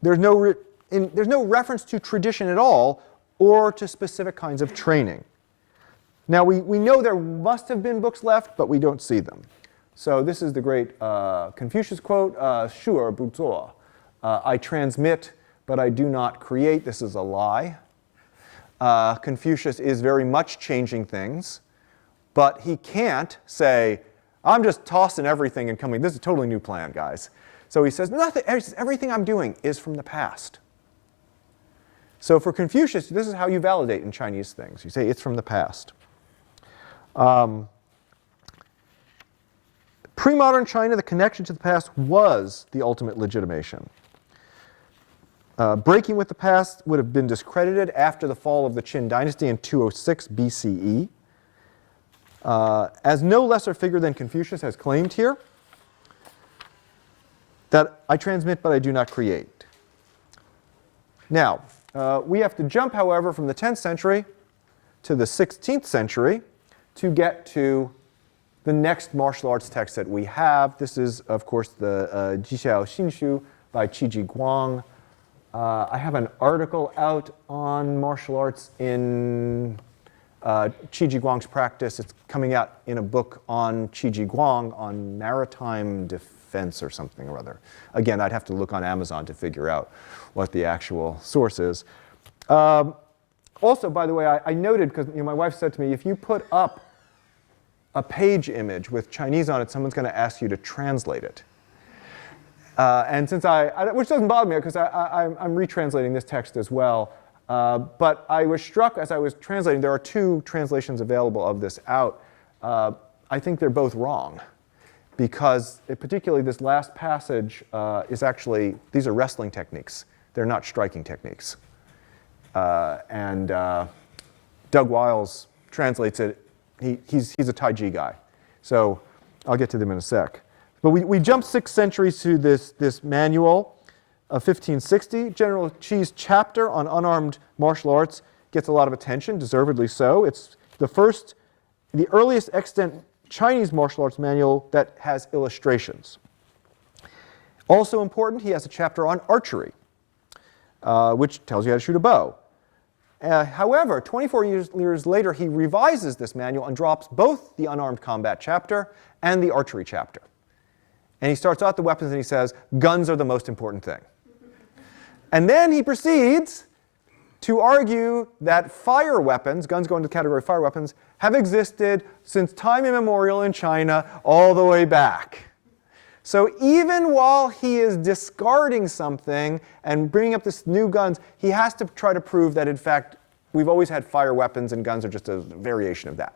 There's no reference to tradition at all or to specific kinds of training. Now, we know there must have been books left, but we don't see them. So this is the great Confucius quote, 述而不作. I transmit, but I do not create. This is a lie. Confucius is very much changing things, but he can't say, I'm just tossing everything and coming. This is a totally new plan, guys. So he says, nothing, everything I'm doing is from the past. So for Confucius, this is how you validate in Chinese things. You say it's from the past. Pre-modern China, the connection to the past was the ultimate legitimation. Breaking with the past would have been discredited after the fall of the Qin dynasty in 206 BCE. As no lesser figure than Confucius has claimed here, that I transmit but I do not create. Now, we have to jump, however, from the 10th century to the 16th century to get to the next martial arts text that we have. This is, of course, the GCL Xinshu by Qiji Guang. I have an article out on martial arts in Qi Ji Guang's practice. It's coming out in a book on Qi Ji Guang on maritime defense or something or other. Again, I'd have to look on Amazon to figure out what the actual source is. Also, by the way, I noted, because my wife said to me, if you put up a page image with Chinese on it, someone's going to ask you to translate it. And since which doesn't bother me, because I'm retranslating this text as well. But I was struck as I was translating, there are two translations available of this out. I think they're both wrong, because particularly this last passage is actually, these are wrestling techniques. They're not striking techniques. And Doug Wiles translates it. He's a Taiji guy. So I'll get to them in a sec. But we jump 6 centuries to this manual of 1560. General Qi's chapter on unarmed martial arts gets a lot of attention, deservedly so. It's the earliest extant Chinese martial arts manual that has illustrations. Also important, he has a chapter on archery, which tells you how to shoot a bow. However, 24 years later, he revises this manual and drops both the unarmed combat chapter and the archery chapter. And he starts out the weapons and he says, guns are the most important thing. And then he proceeds to argue that fire weapons, guns go into the category of fire weapons, have existed since time immemorial in China all the way back. So even while he is discarding something and bringing up this new guns, he has to try to prove that, in fact, we've always had fire weapons and guns are just a variation of that.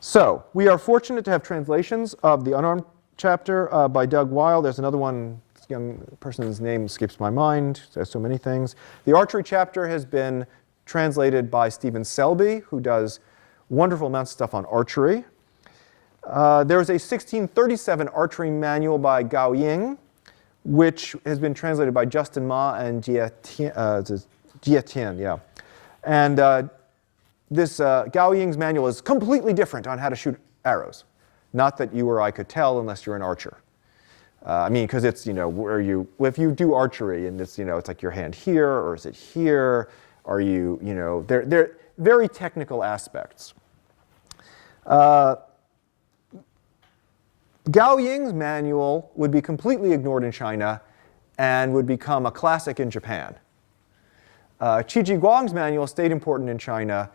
So we are fortunate to have translations of the unarmed chapter by Doug Weil. There's another one, this young person's name escapes my mind. There's so many things. The archery chapter has been translated by Stephen Selby, who does wonderful amounts of stuff on archery. There's a 1637 archery manual by Gao Ying, which has been translated by Justin Ma and Jie Tian. Yeah. And this Gao Ying's manual is completely different on how to shoot arrows. Not that you or I could tell unless you're an archer. I mean, because it's, if you do archery and it's, it's like your hand here, or is it here? Are you, they're very technical aspects. Gao Ying's manual would be completely ignored in China and would become a classic in Japan. Qi Ji Guang's manual stayed important in China.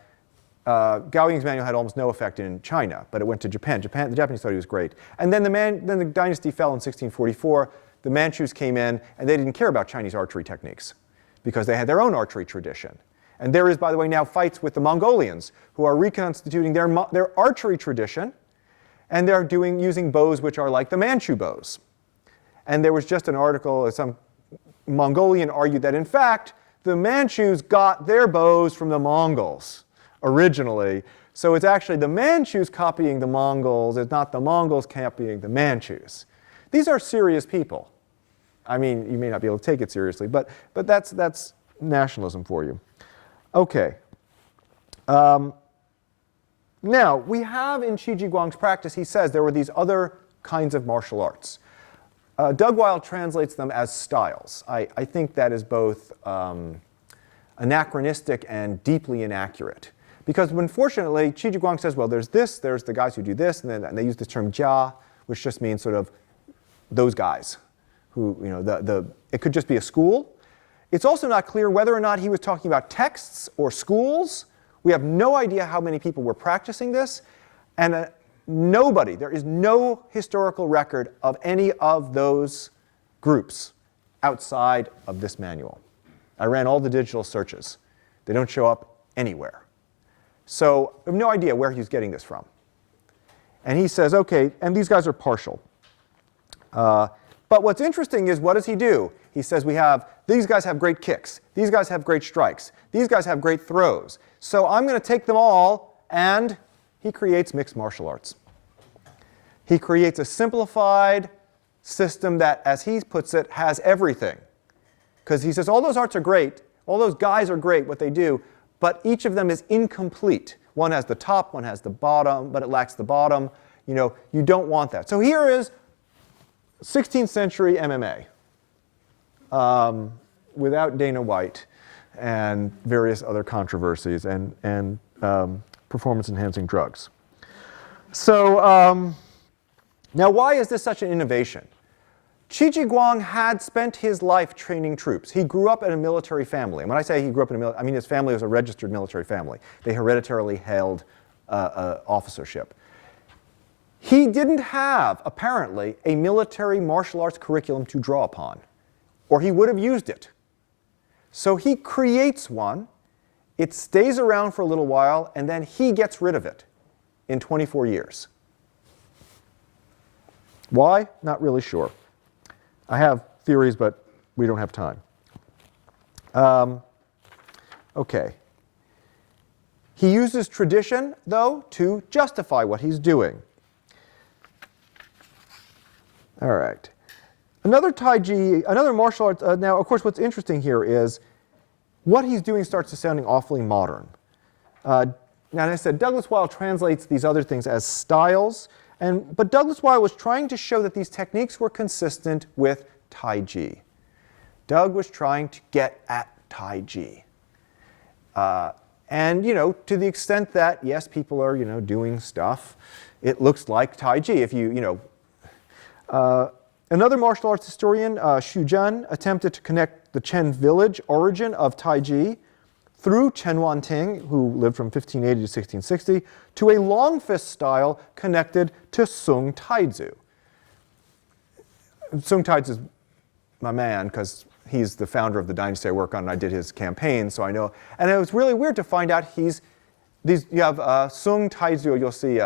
Gao Ying's manual had almost no effect in China, but it went to Japan. The Japanese thought he was great. And then the dynasty fell in 1644. The Manchus came in, and they didn't care about Chinese archery techniques because they had their own archery tradition. And there is, by the way, now fights with the Mongolians, who are reconstituting their archery tradition, and they're using bows which are like the Manchu bows. And there was just an article, some Mongolian argued that, in fact, the Manchus got their bows from the Mongols originally. So it's actually the Manchus copying the Mongols. It's not the Mongols copying the Manchus. These are serious people. I mean, you may not be able to take it seriously, but that's nationalism for you. Okay. Now, we have in Qi Ji Guang's practice, he says there were these other kinds of martial arts. Doug Weil translates them as styles. I think that is both anachronistic and deeply inaccurate. Because unfortunately, Qi Ji Guang says, well, there's the guys who do this, and they use the term jia, which just means sort of those guys who, it could just be a school. It's also not clear whether or not he was talking about texts or schools. We have no idea how many people were practicing this, and there is no historical record of any of those groups outside of this manual. I ran all the digital searches. They don't show up anywhere. So I have no idea where he's getting this from. And he says, okay, and these guys are partial. But what's interesting is, what does he do? He says these guys have great kicks. These guys have great strikes. These guys have great throws. So I'm going to take them all, and he creates mixed martial arts. He creates a simplified system that, as he puts it, has everything. Because he says all those arts are great, all those guys are great, what they do, but each of them is incomplete. One has the top, one has the bottom, but it lacks the bottom. You don't want that. So here is 16th century MMA without Dana White. and various other controversies and performance-enhancing drugs. So now why is this such an innovation? Qi Guang had spent his life training troops. He grew up in a military family. And when I say he grew up in a military, I mean his family was a registered military family. They hereditarily held officership. He didn't have, apparently, a military martial arts curriculum to draw upon, or he would have used it. So he creates one, it stays around for a little while, and then he gets rid of it in 24 years. Why? Not really sure. I have theories, but we don't have time. Okay. He uses tradition, though, to justify what he's doing. All right. Another Taiji, another martial arts, now, of course, what's interesting here is what he's doing starts to sounding awfully modern. Now, as I said, Douglas Wilde translates these other things as styles, but Douglas Wilde was trying to show that these techniques were consistent with Taiji. Doug was trying to get at Taiji. And, to the extent that, yes, people are, doing stuff, it looks like Taiji. If another martial arts historian, Xu Zhen, attempted to connect the Chen village origin of Taiji through Chen Wanting, who lived from 1580 to 1660, to a long fist style connected to Sung Taizu. Sung Taizu is my man because he's the founder of the dynasty I work on, and I did his campaign, so I know. And it was really weird to find out you have Sung Taizu, you'll see,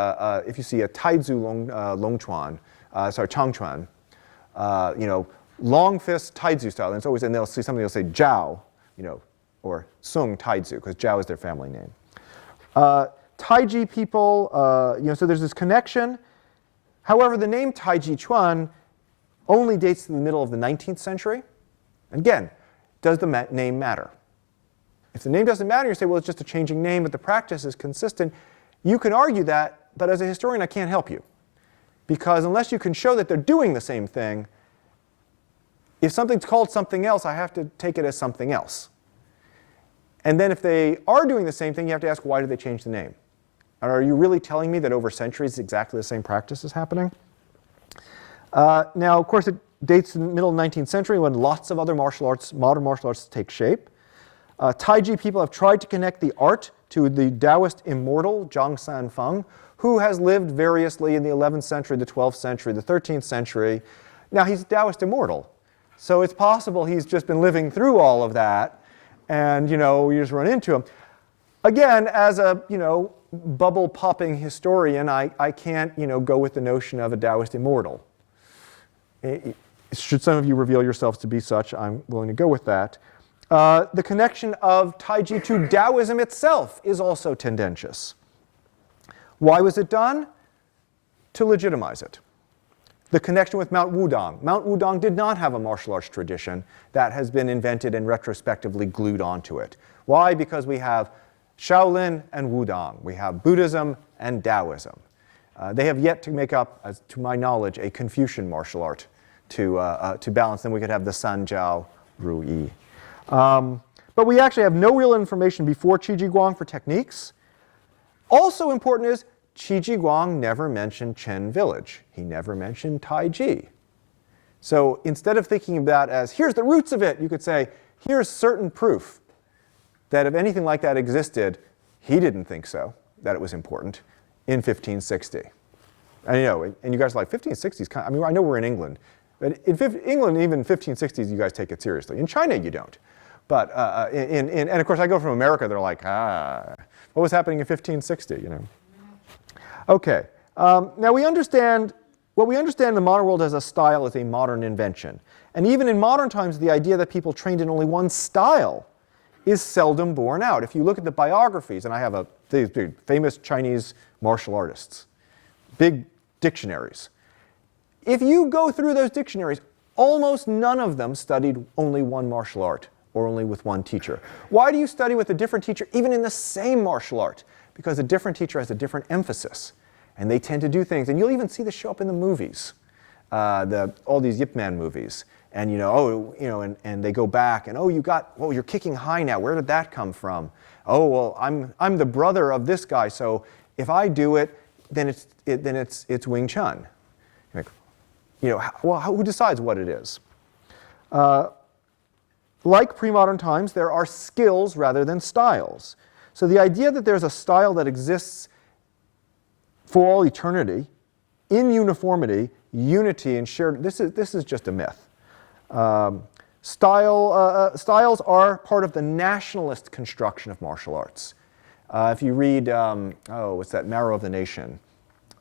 if you see a Taizu Longchuan, Changchuan, long fist Taizu style, and it's always, and they'll see something, they'll say Zhao, or Sung Taizu, because Zhao is their family name. Taiji people, so there's this connection. However, the name Taiji Chuan only dates to the middle of the 19th century. And again, does the name matter? If the name doesn't matter, you say, well, it's just a changing name, but the practice is consistent. You can argue that, but as a historian, I can't help you. Because unless you can show that they're doing the same thing, if something's called something else, I have to take it as something else. And then if they are doing the same thing, you have to ask, why did they change the name? Are you really telling me that over centuries exactly the same practice is happening? Now, of course, it dates to the middle of the 19th century when lots of other modern martial arts take shape. Taiji people have tried to connect the art to the Taoist immortal Zhang Sanfeng, who has lived variously in the 11th century, the 12th century, the 13th century. Now, he's Taoist immortal, so it's possible he's just been living through all of that, and we just run into him. Again, as a bubble-popping historian, I can't go with the notion of a Taoist immortal. Should some of you reveal yourselves to be such, I'm willing to go with that. The connection of Taiji to Taoism itself is also tendentious. Why was it done? To legitimize it. The connection with Mount Wudang. Mount Wudang did not have a martial arts tradition that has been invented and retrospectively glued onto it. Why? Because we have Shaolin and Wudang. We have Buddhism and Taoism. They have yet to make up, to my knowledge, a Confucian martial art to balance them. We could have the San Jiao Ru Yi. But we actually have no real information before Qi Guang for techniques. Also important is Qi Guang never mentioned Chen village. He never mentioned Taiji. So instead of thinking of that as, here's the roots of it, you could say, here's certain proof that if anything like that existed, he didn't think so, that it was important, in 1560. And and you guys are like, 1560s, I mean, I know we're in England, but in England, even 1560s, you guys take it seriously. In China, you don't. But, and of course, I go from America, they're like, what was happening in 1560, Okay, now what we understand in the modern world as a style is a modern invention. And even in modern times, the idea that people trained in only one style is seldom borne out. If you look at the biographies, and I have these big famous Chinese martial artists, big dictionaries. If you go through those dictionaries, almost none of them studied only one martial art or only with one teacher. Why do you study with a different teacher even in the same martial art? Because a different teacher has a different emphasis, and they tend to do things, and you'll even see this show up in the movies, all these Yip Man movies. And and they go back and you're kicking high now. Where did that come from? Oh, well, I'm the brother of this guy, so if I do it, then it's Wing Chun. Like, well, who decides what it is? Like pre-modern times, there are skills rather than styles. So the idea that there's a style that exists for all eternity, in uniformity, unity, and shared, this is just a myth. Styles are part of the nationalist construction of martial arts. If you read, what's that, Marrow of the Nation?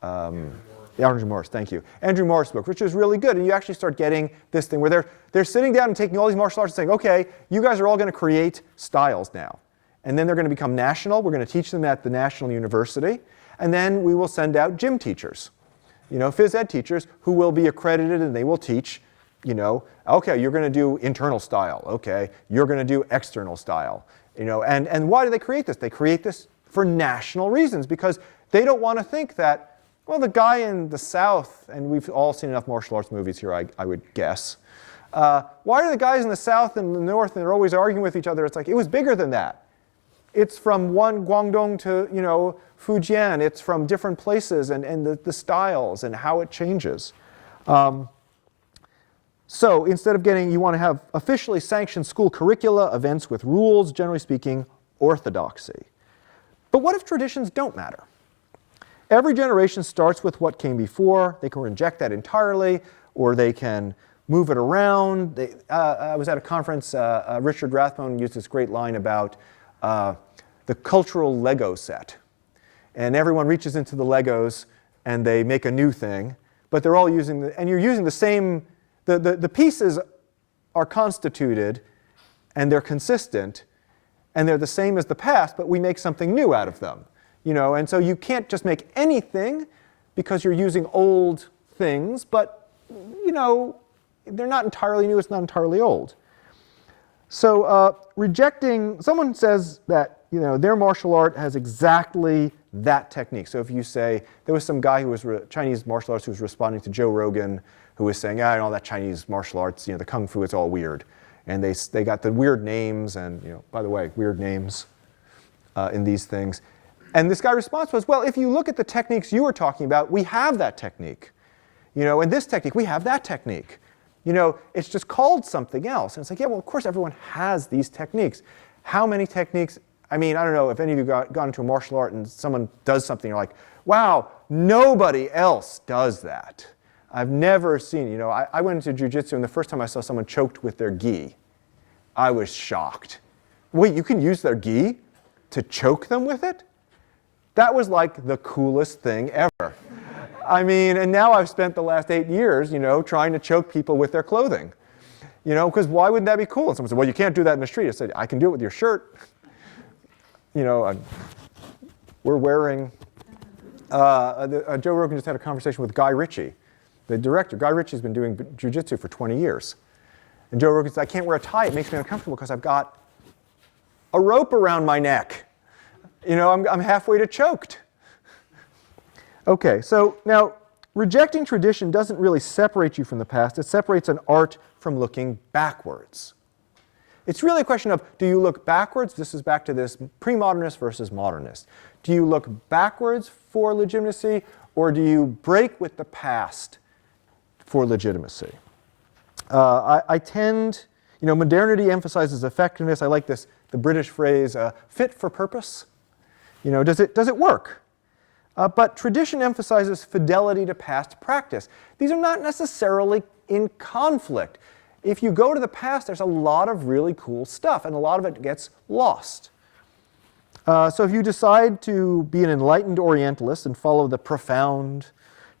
Andrew Morris, thank you. Andrew Morris' book, which is really good, and you actually start getting this thing where they're sitting down and taking all these martial arts and saying, okay, you guys are all going to create styles now. And then they're going to become national. We're going to teach them at the National University. And then we will send out gym teachers, phys ed teachers who will be accredited, and they will teach, okay, you're going to do internal style. Okay, you're going to do external style. And why do they create this? They create this for national reasons, because they don't want to think that, well, the guy in the South, and we've all seen enough martial arts movies here, I would guess. Why are the guys in the South and the North, and they're always arguing with each other? It's like, it was bigger than that. It's from one Guangdong to, Fujian. It's from different places and the styles and how it changes. So instead of you want to have officially sanctioned school curricula, events with rules, generally speaking, orthodoxy. But what if traditions don't matter? Every generation starts with what came before. They can reject that entirely, or they can move it around. I was at a conference, Richard Rathbone used this great line about the cultural Lego set. And everyone reaches into the Legos and they make a new thing, but they're all using, and you're using the same, the pieces are constituted and they're consistent and they're the same as the past, but we make something new out of them. And so you can't just make anything because you're using old things, but they're not entirely new, it's not entirely old. So rejecting, someone says that their martial art has exactly that technique. So if you say, there was some guy who was Chinese martial arts who was responding to Joe Rogan, who was saying, all that Chinese martial arts, the Kung Fu, it's all weird. And they got the weird names, and by the way, weird names in these things. And this guy's response was, well, if you look at the techniques you were talking about, we have that technique. And this technique, we have that technique. It's just called something else. And it's like, yeah, well, of course everyone has these techniques. How many techniques? I mean, I don't know if any of you got into a martial art and someone does something, you're like, wow, nobody else does that. I've never seen, I went into Jiu Jitsu, and the first time I saw someone choked with their Ghee, I was shocked. Wait, you can use their Ghee to choke them with it? That was like the coolest thing ever. I mean, and now I've spent the last 8 years, trying to choke people with their clothing. Because why wouldn't that be cool? And someone said, well, you can't do that in the street. I said, I can do it with your shirt. We're wearing, Joe Rogan just had a conversation with Guy Ritchie, the director. Guy Ritchie's been doing Jiu Jitsu for 20 years. And Joe Rogan said, I can't wear a tie. It makes me uncomfortable because I've got a rope around my neck. I'm halfway to choked. Okay, so now rejecting tradition doesn't really separate you from the past. It separates an art from looking backwards. It's really a question of, do you look backwards? This is back to this pre-modernist versus modernist. Do you look backwards for legitimacy, or do you break with the past for legitimacy? I tend, modernity emphasizes effectiveness. I like the British phrase, fit for purpose. Does it work? But tradition emphasizes fidelity to past practice. These are not necessarily in conflict. If you go to the past, there's a lot of really cool stuff, and a lot of it gets lost. So if you decide to be an enlightened Orientalist and follow the profound,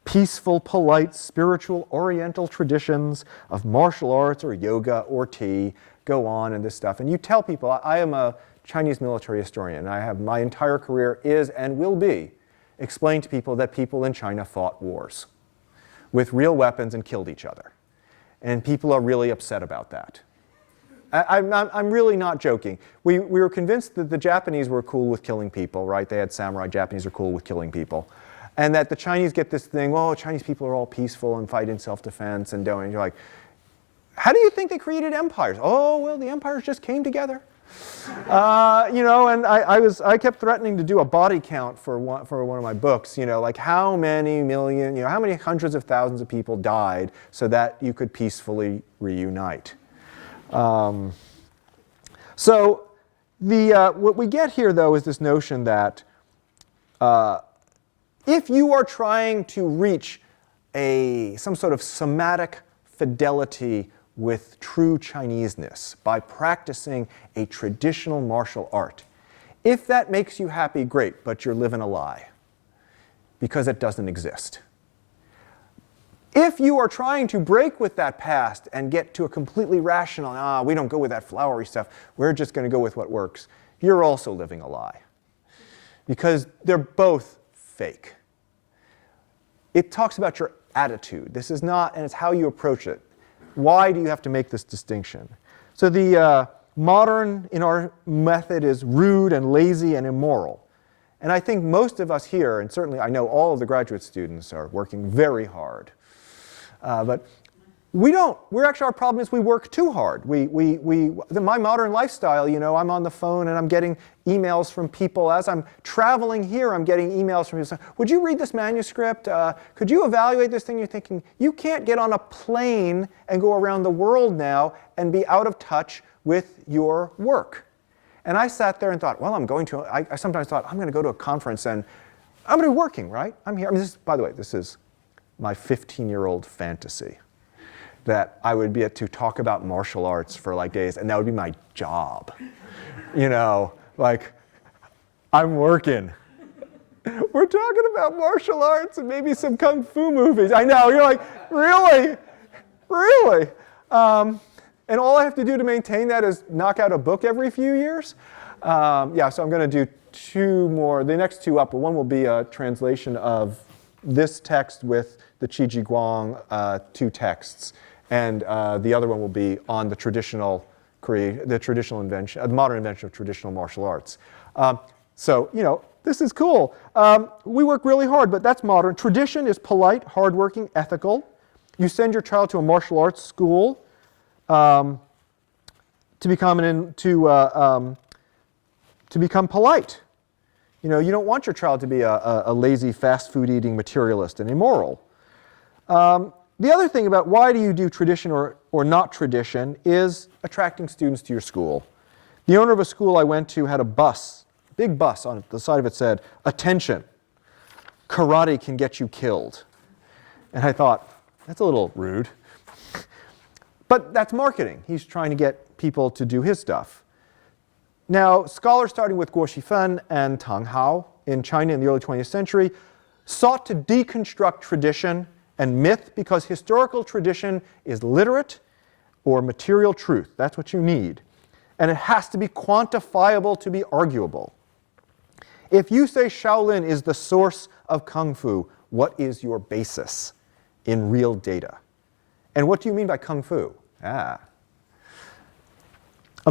peaceful, polite, spiritual Oriental traditions of martial arts or yoga or tea, go on and this stuff, and you tell people, I am a Chinese military historian, and I have my entire career is and will be explain to people that people in China fought wars with real weapons and killed each other. And people are really upset about that. I'm really not joking. We were convinced that the Japanese were cool with killing people, right? They had samurai. Japanese are cool with killing people. And that the Chinese get this thing, well, Chinese people are all peaceful and fight in self-defense and don't. And you're like, how do you think they created empires? Oh, well, the empires just came together. And I kept threatening to do a body count for one of my books, like how many million, how many hundreds of thousands of people died so that you could peacefully reunite. So what we get here, though, is this notion that if you are trying to reach some sort of somatic fidelity with true Chineseness by practicing a traditional martial art, if that makes you happy, great, but you're living a lie, because it doesn't exist. If you are trying to break with that past and get to a completely rational, we don't go with that flowery stuff, we're just going to go with what works, you're also living a lie. Because they're both fake. It talks about your attitude. This is not, and it's how you approach it. Why do you have to make this distinction? So the modern in our method is rude and lazy and immoral. And I think most of us here, and certainly I know all of the graduate students are working very hard. But we don't. Our problem is we work too hard. My modern lifestyle, I'm on the phone and I'm getting emails from people. As I'm traveling here, I'm getting emails from people saying, would you read this manuscript? Could you evaluate this thing? You're thinking, you can't get on a plane and go around the world now and be out of touch with your work. And I sat there and thought, well, I sometimes thought, I'm going to go to a conference and I'm going to be working, right? I'm here. By the way, this is my 15-year-old fantasy, that I would be to talk about martial arts for like days, and that would be my job. Like, I'm working. We're talking about martial arts and maybe some kung fu movies. I know, you're like, really? Really? And all I have to do to maintain that is knock out a book every few years? So I'm going to do two more. The next two up, one will be a translation of this text with the Qi Ji Guang, two texts. And the other one will be on the modern invention of traditional martial arts. This is cool. We work really hard, but that's modern. Tradition is polite, hardworking, ethical. You send your child to a martial arts school to become polite. You don't want your child to be a lazy, fast food eating materialist and immoral. The other thing about why do you do tradition or not tradition is attracting students to your school. The owner of a school I went to had a big bus on the side of it said, "Attention, karate can get you killed." And I thought, that's a little rude. But that's marketing. He's trying to get people to do his stuff. Now, scholars starting with Guo Shifen and Tang Hao in China in the early 20th century sought to deconstruct tradition and myth because historical tradition is literate or material truth. That's what you need. And it has to be quantifiable to be arguable. If you say Shaolin is the source of Kung Fu, what is your basis in real data? And what do you mean by Kung Fu? A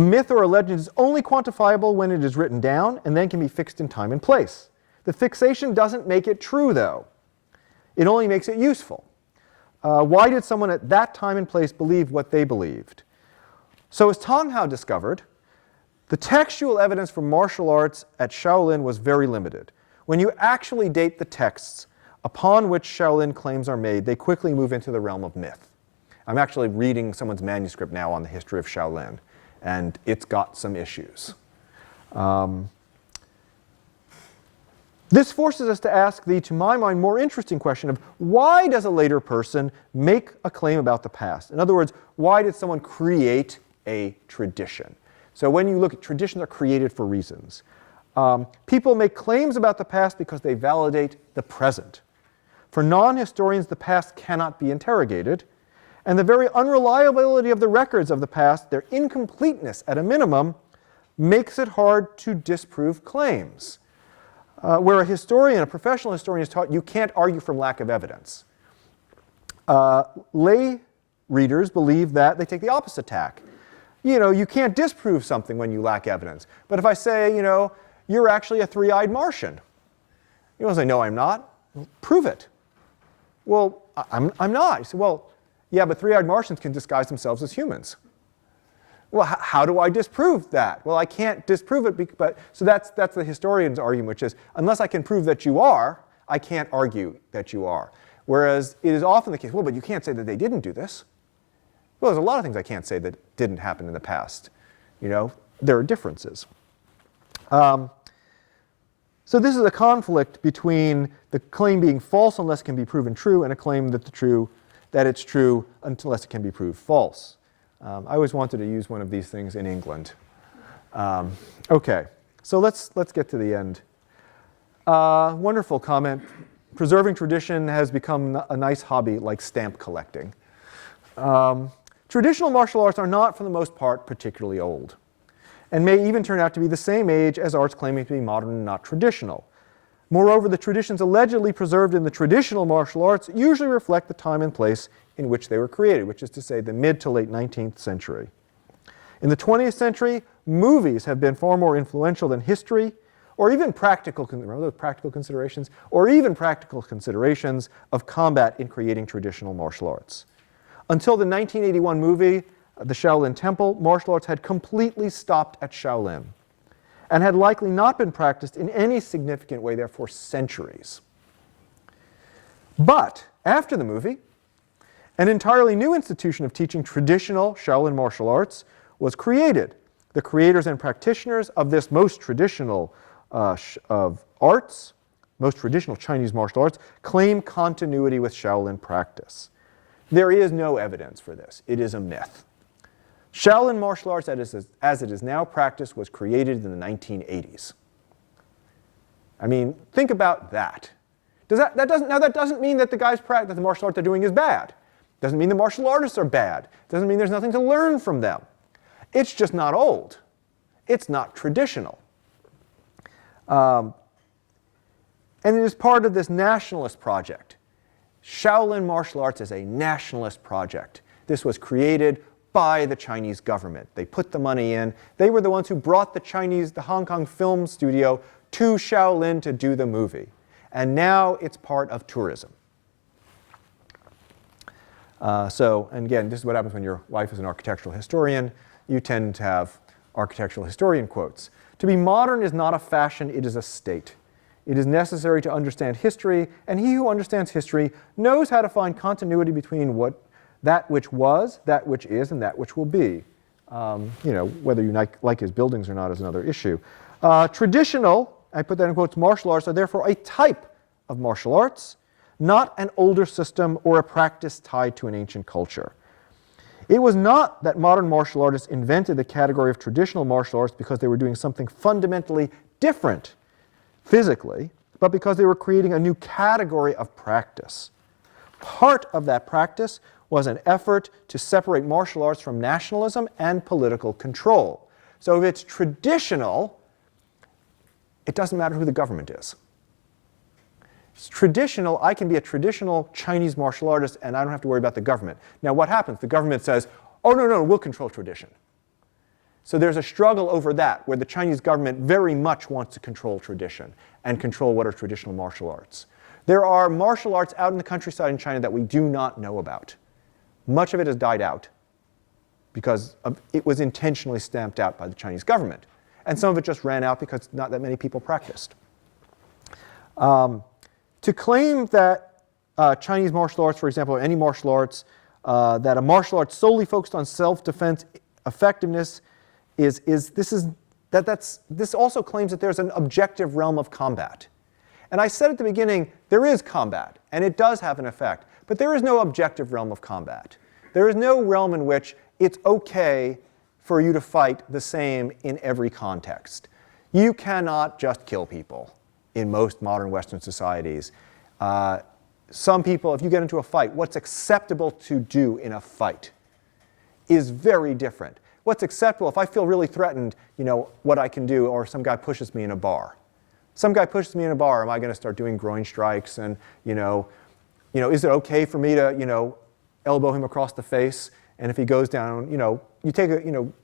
myth or a legend is only quantifiable when it is written down and then can be fixed in time and place. The fixation doesn't make it true, though. It only makes it useful. Why did someone at that time and place believe what they believed? So as Tang Hao discovered, the textual evidence for martial arts at Shaolin was very limited. When you actually date the texts upon which Shaolin claims are made, they quickly move into the realm of myth. I'm actually reading someone's manuscript now on the history of Shaolin, and it's got some issues. This forces us to ask the, to my mind, more interesting question of why does a later person make a claim about the past? In other words, why did someone create a tradition? So when you look at traditions are created for reasons. People make claims about the past because they validate the present. For non-historians, the past cannot be interrogated, and the very unreliability of the records of the past, their incompleteness at a minimum, makes it hard to disprove claims. Where a historian, a professional historian, is taught you can't argue from lack of evidence. Lay readers believe that they take the opposite tack. You can't disprove something when you lack evidence. But if I say, you're actually a three-eyed Martian, you don't say, no, I'm not. Well, prove it. Well, I'm not. You say, well, Yeah, but three-eyed Martians can disguise themselves as humans. Well, how do I disprove that? Well, I can't disprove it, but so that's the historian's argument, which is unless I can prove that you are, I can't argue that you are. Whereas it is often the case, well, but you can't say that they didn't do this. Well, there's a lot of things I can't say that didn't happen in the past. You know, there are differences. So this is a conflict between the claim being false unless it can be proven true and a claim that it's true unless it can be proved false. I always wanted to use one of these things in England. Okay, so let's get to the end. Wonderful comment. Preserving tradition has become a nice hobby like stamp collecting. Traditional martial arts are not, for the most part, particularly old, and may even turn out to be the same age as arts claiming to be modern and not traditional. Moreover, the traditions allegedly preserved in the traditional martial arts usually reflect the time and place in which they were created, which is to say the mid to late 19th century. In the 20th century, movies have been far more influential than history, or even practical considerations, or even practical considerations of combat in creating traditional martial arts. Until the 1981 movie, The Shaolin Temple, martial arts had completely stopped at Shaolin, and had likely not been practiced in any significant way there for centuries. But after the movie, an entirely new institution of teaching traditional Shaolin martial arts was created. The creators and practitioners of this most traditional of arts, most traditional Chinese martial arts, claim continuity with Shaolin practice. There is no evidence for this. It is a myth. Shaolin martial arts, as it is now practiced, was created in the 1980s. I mean, think about that. That doesn't mean that that the martial art they're doing is bad. Doesn't mean the martial artists are bad. Doesn't mean there's nothing to learn from them. It's just not old. It's not traditional. And it is part of this nationalist project. Shaolin martial arts is a nationalist project. This was created by the Chinese government. They put the money in. They were the ones who brought the Hong Kong film studio to Shaolin to do the movie. And now it's part of tourism. And again, this is what happens when your wife is an architectural historian. You tend to have architectural historian quotes. To be modern is not a fashion, it is a state. It is necessary to understand history, and he who understands history knows how to find continuity between that which was, that which is, and that which will be. Whether you like his buildings or not is another issue. Traditional, I put that in quotes, martial arts are therefore a type of martial arts, not an older system or a practice tied to an ancient culture. It was not that modern martial artists invented the category of traditional martial arts because they were doing something fundamentally different physically, but because they were creating a new category of practice. Part of that practice was an effort to separate martial arts from nationalism and political control. So if it's traditional, it doesn't matter who the government is. It's traditional, I can be a traditional Chinese martial artist and I don't have to worry about the government. Now what happens? The government says, oh no, we'll control tradition. So there's a struggle over that, where the Chinese government very much wants to control tradition and control what are traditional martial arts. There are martial arts out in the countryside in China that we do not know about. Much of it has died out because it was intentionally stamped out by the Chinese government. And some of it just ran out because not that many people practiced. To claim that Chinese martial arts, for example, or any martial arts, that a martial art solely focused on self-defense effectiveness this also claims that there's an objective realm of combat. And I said at the beginning, there is combat, and it does have an effect, but there is no objective realm of combat. There is no realm in which it's okay for you to fight the same in every context. You cannot just kill people in most modern Western societies. Some people, if you get into a fight, what's acceptable to do in a fight is very different. What's acceptable, if I feel really threatened, what I can do, or some guy pushes me in a bar. Some guy pushes me in a bar, am I going to start doing groin strikes? And, is it okay for me to, elbow him across the face? And if he goes down, you take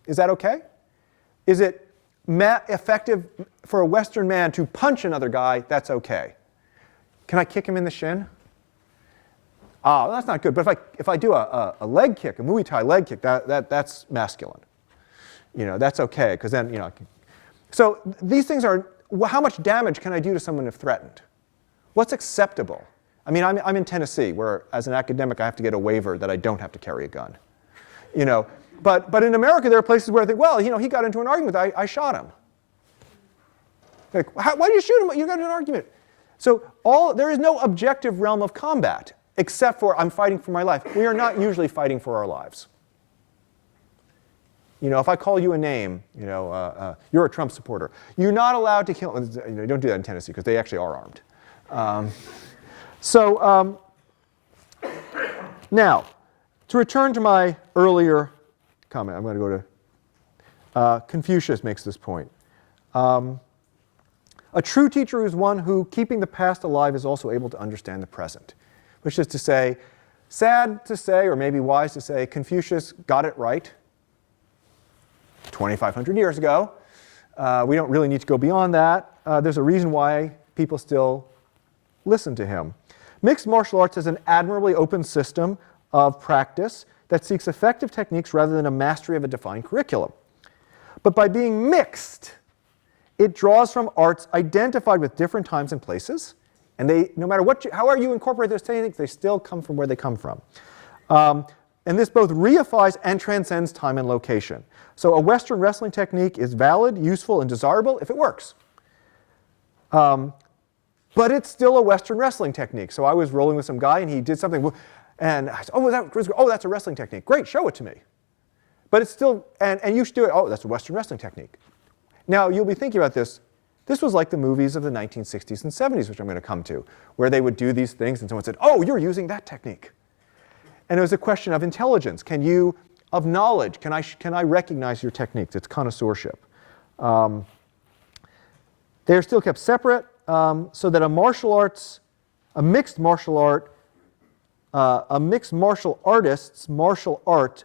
is that okay? Is it effective for a Western man to punch another guy? That's okay. Can I kick him in the shin? Well, that's not good. But if I do a leg kick, a Muay Thai leg kick, that's masculine. That's okay, because then, So these things are, how much damage can I do to someone if threatened? What's acceptable? I mean, I'm in Tennessee, where as an academic I have to get a waiver that I don't have to carry a gun. But in America there are places where I think, well, he got into an argument, I shot him. Like, why did you shoot him? You got into an argument. So there is no objective realm of combat, except for I'm fighting for my life. We are not usually fighting for our lives. If I call you a name, you're a Trump supporter. You're not allowed to kill. Don't do that in Tennessee because they actually are armed. Now, to return to my earlier comment, I'm going to go to Confucius makes this point. A true teacher is one who, keeping the past alive, is also able to understand the present. Which is to say, sad to say, or maybe wise to say, Confucius got it right 2,500 years ago. We don't really need to go beyond that. There's a reason why people still listen to him. Mixed martial arts is an admirably open system of practice that seeks effective techniques rather than a mastery of a defined curriculum. But by being mixed, it draws from arts identified with different times and places, and no matter however you incorporate those techniques, they still come from where they come from. And this both reifies and transcends time and location. So a Western wrestling technique is valid, useful, and desirable if it works. But it's still a Western wrestling technique. So I was rolling with some guy, and he did something, and I said, that's a wrestling technique. Great, show it to me. But it's still, and you should do it. Oh, that's a Western wrestling technique. Now, you'll be thinking about this. This was like the movies of the 1960s and 70s, which I'm going to come to, where they would do these things, and someone said, oh, you're using that technique. And it was a question of intelligence. Of knowledge, can I recognize your techniques? It's connoisseurship. They're still kept separate, so that a mixed martial artist's martial art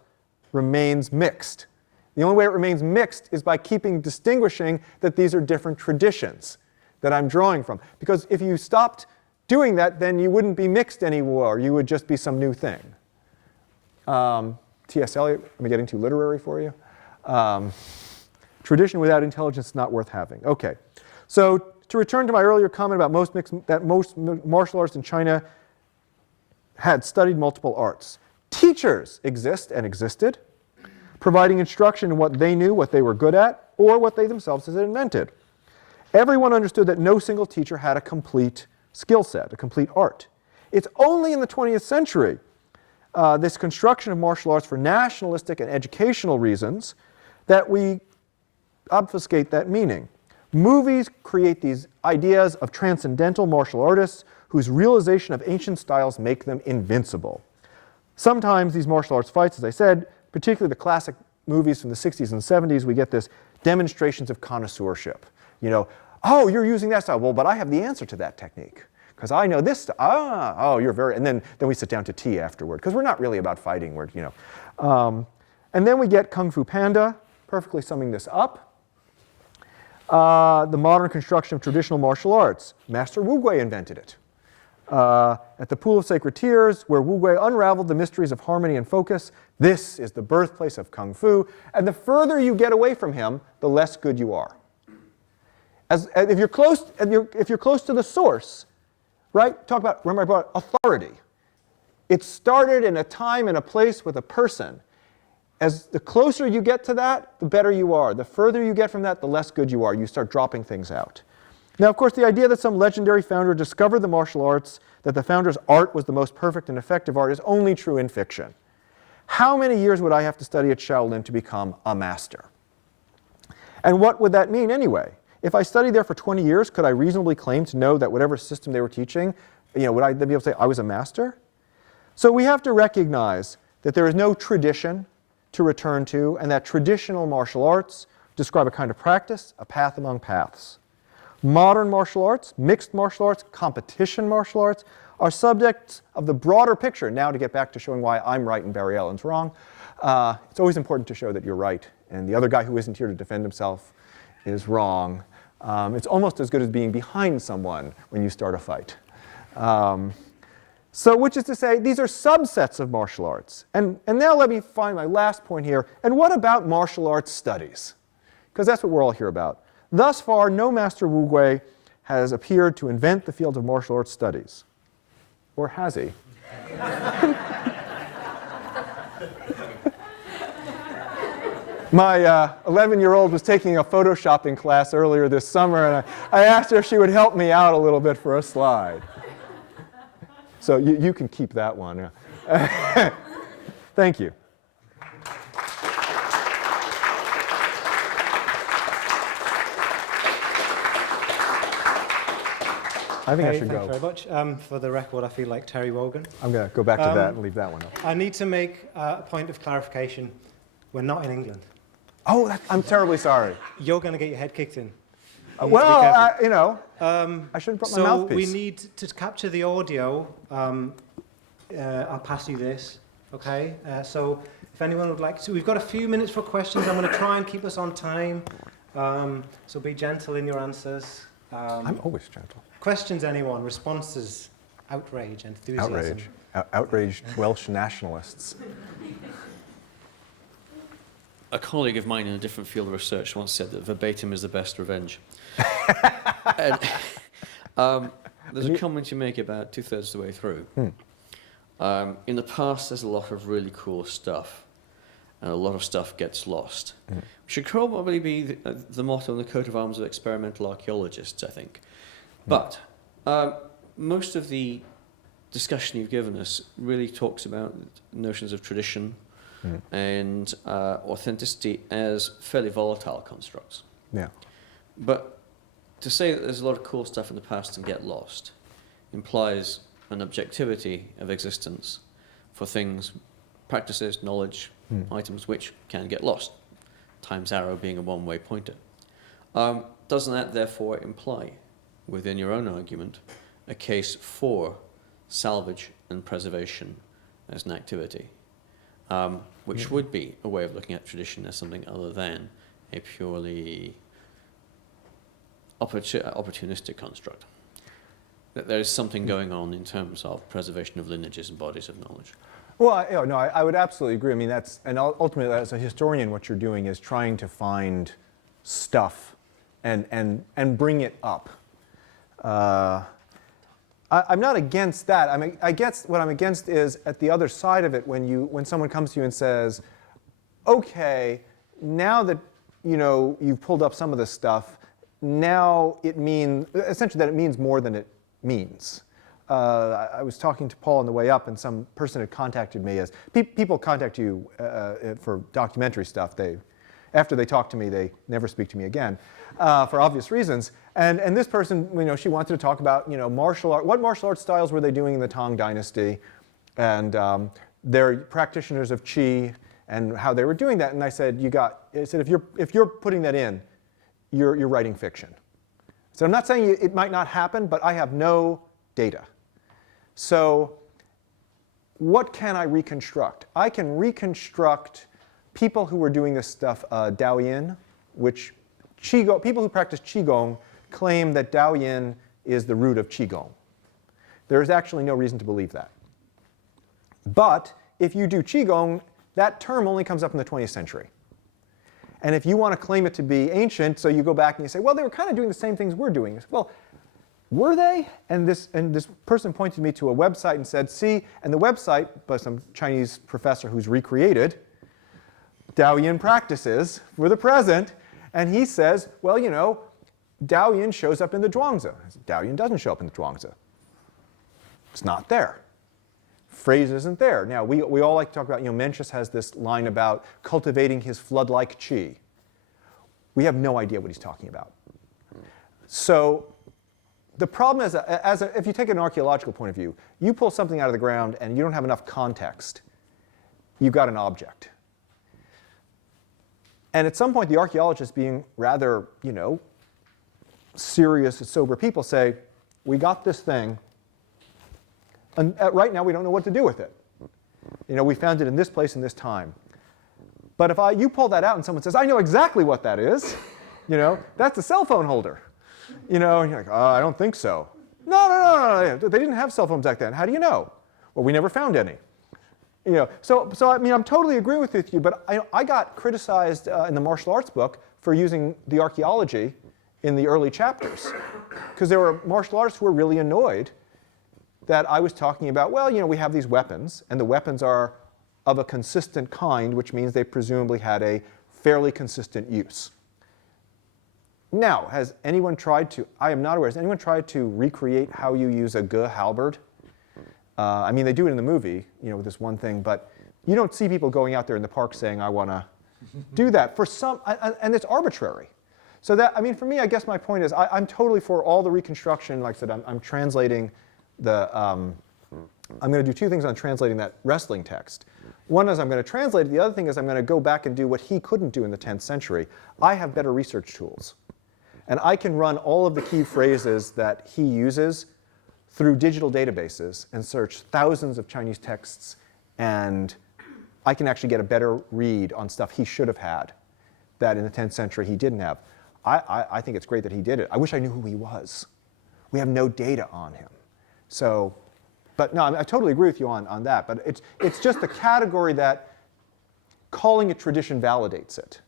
remains mixed. The only way it remains mixed is by distinguishing that these are different traditions that I'm drawing from. Because if you stopped doing that, then you wouldn't be mixed anymore. You would just be some new thing. T.S. Eliot, am I getting too literary for you? Tradition without intelligence is not worth having. Okay, so to return to my earlier comment about that most martial arts in China had studied multiple arts. Teachers exist and existed, providing instruction in what they knew, what they were good at, or what they themselves had invented. Everyone understood that no single teacher had a complete skill set, a complete art. It's only in the 20th century, this construction of martial arts for nationalistic and educational reasons, that we obfuscate that meaning. Movies create these ideas of transcendental martial artists whose realization of ancient styles make them invincible. Sometimes these martial arts fights, as I said, particularly the classic movies from the 60s and 70s, we get this demonstrations of connoisseurship. Oh, you're using that style. Well, but I have the answer to that technique. Because I know this stuff. Oh, you're very, and then we sit down to tea afterward. Because we're not really about fighting. And then we get Kung Fu Panda, perfectly summing this up. The modern construction of traditional martial arts. Master Wu Gui invented it. At the Pool of Sacred Tears, where Wu Gui unraveled the mysteries of harmony and focus, this is the birthplace of Kung Fu. And the further you get away from him, the less good you are. If you're close to the source, right? Remember I brought authority. It started in a time and a place with a person. As the closer you get to that, the better you are. The further you get from that, the less good you are. You start dropping things out. Now, of course, the idea that some legendary founder discovered the martial arts, that the founder's art was the most perfect and effective art, is only true in fiction. How many years would I have to study at Shaolin to become a master? And what would that mean anyway? If I studied there for 20 years, could I reasonably claim to know that whatever system they were teaching, would I then be able to say I was a master? So we have to recognize that there is no tradition to return to, and that traditional martial arts describe a kind of practice, a path among paths. Modern martial arts, mixed martial arts, competition martial arts are subjects of the broader picture. Now, to get back to showing why I'm right and Barry Allen's wrong, it's always important to show that you're right, and the other guy who isn't here to defend himself is wrong. It's almost as good as being behind someone when you start a fight. So, which is to say, these are subsets of martial arts. And now let me find my last point here. And what about martial arts studies? Because that's what we're all here about. Thus far, no Master Wu Gui has appeared to invent the field of martial arts studies. Or has he? My 11-year-old was taking a photoshopping class earlier this summer, and I asked her if she would help me out a little bit for a slide. So you can keep that one. Thank you. I think I should go. Thanks very much. For the record, I feel like Terry Wogan. I'm going to go back to that and leave that one up. I need to make a point of clarification. We're not in England. Oh, I'm terribly sorry. You're going to get your head kicked in. Well, you know, I should have brought my mouthpiece. So we need to capture the audio. I'll pass you this, okay? So if anyone would like to, we've got a few minutes for questions. I'm going to try and keep us on time. So be gentle in your answers. I'm always gentle. Questions, anyone? Responses? Outrage, enthusiasm. Outraged Welsh nationalists. A colleague of mine in a different field of research once said that verbatim is the best revenge. And, there's a comment you make about 2/3 of the way through. In the past, there's a lot of really cool stuff, and a lot of stuff gets lost. Should probably be the motto and the coat of arms of experimental archaeologists, I think. But most of the discussion you've given us really talks about notions of tradition and authenticity as fairly volatile constructs. Yeah. But to say that there's a lot of cool stuff in the past and get lost implies an objectivity of existence for things, practices, knowledge, items which can get lost, times arrow being a one-way pointer. Doesn't that therefore imply, within your own argument, a case for salvage and preservation as an activity, which would be a way of looking at tradition as something other than a purely opportunistic construct? That there is something going on in terms of preservation of lineages and bodies of knowledge. Well, I would absolutely agree. I mean, and ultimately, as a historian, what you're doing is trying to find stuff and bring it up. I'm not against that. I guess what I'm against is at the other side of it, when someone comes to you and says, "Okay, now that you've pulled up some of this stuff, now it means essentially that it means more than it means." I was talking to Paul on the way up, and some person had contacted me. As people contact you for documentary stuff, after they talk to me, they never speak to me again, for obvious reasons. And this person, she wanted to talk about martial art. What martial arts styles were they doing in the Tang Dynasty, and they're practitioners of Qi, and how they were doing that. And I said, if you're putting that in, you're writing fiction. So I'm not saying it might not happen, but I have no data. So what can I reconstruct? I can reconstruct people who were doing this stuff, Daoyin, which people who practice Qigong claim that Daoyin is the root of Qigong. There is actually no reason to believe that. But if you do Qigong, that term only comes up in the 20th century. And if you want to claim it to be ancient, so you go back and you say, well, they were kind of doing the same things we're doing. Well, were they? And this person pointed me to a website and said, see, and the website by some Chinese professor who's recreated Daoyin practices for the present, and he says, well, Daoyin shows up in the Zhuangzi. Daoyin doesn't show up in the Zhuangzi. It's not there. Phrase isn't there. Now, we all like to talk about, Mencius has this line about cultivating his flood-like qi. We have no idea what he's talking about. So the problem is, if you take an archaeological point of view, you pull something out of the ground and you don't have enough context, you've got an object. And at some point, the archaeologists, being rather, serious and sober people, say, we got this thing, and right now we don't know what to do with it. We found it in this place in this time. But if you pull that out and someone says, I know exactly what that is, that's a cell phone holder. And you're like, I don't think so. No. They didn't have cell phones back then. How do you know? or we never found any. You know, so I mean, I'm totally agreeing with you, but I got criticized in the martial arts book for using the archaeology in the early chapters, because there were martial artists who were really annoyed that I was talking about, well, you know, we have these weapons, and the weapons are of a consistent kind, which means they presumably had a fairly consistent use. Now, has anyone tried to, I am not aware, has anyone tried to recreate how you use a Ghee halberd? I mean, they do it in the movie, you know, with this one thing, but you don't see people going out there in the park saying, I want to do that. For some, and it's arbitrary. So that, I mean, for me, I guess my point is, I'm totally for all the reconstruction. Like I said, I'm translating the, I'm going to do two things on translating that wrestling text. One is I'm going to translate it. The other thing is I'm going to go back and do what he couldn't do in the 10th century. I have better research tools. And I can run all of the key phrases that he uses through digital databases and search thousands of Chinese texts, and I can actually get a better read on stuff he should have had that in the 10th century he didn't have. I think it's great that he did it. I wish I knew who he was. We have no data on him. So, but no, I totally agree with you on that. But it's just a category that calling it tradition validates it.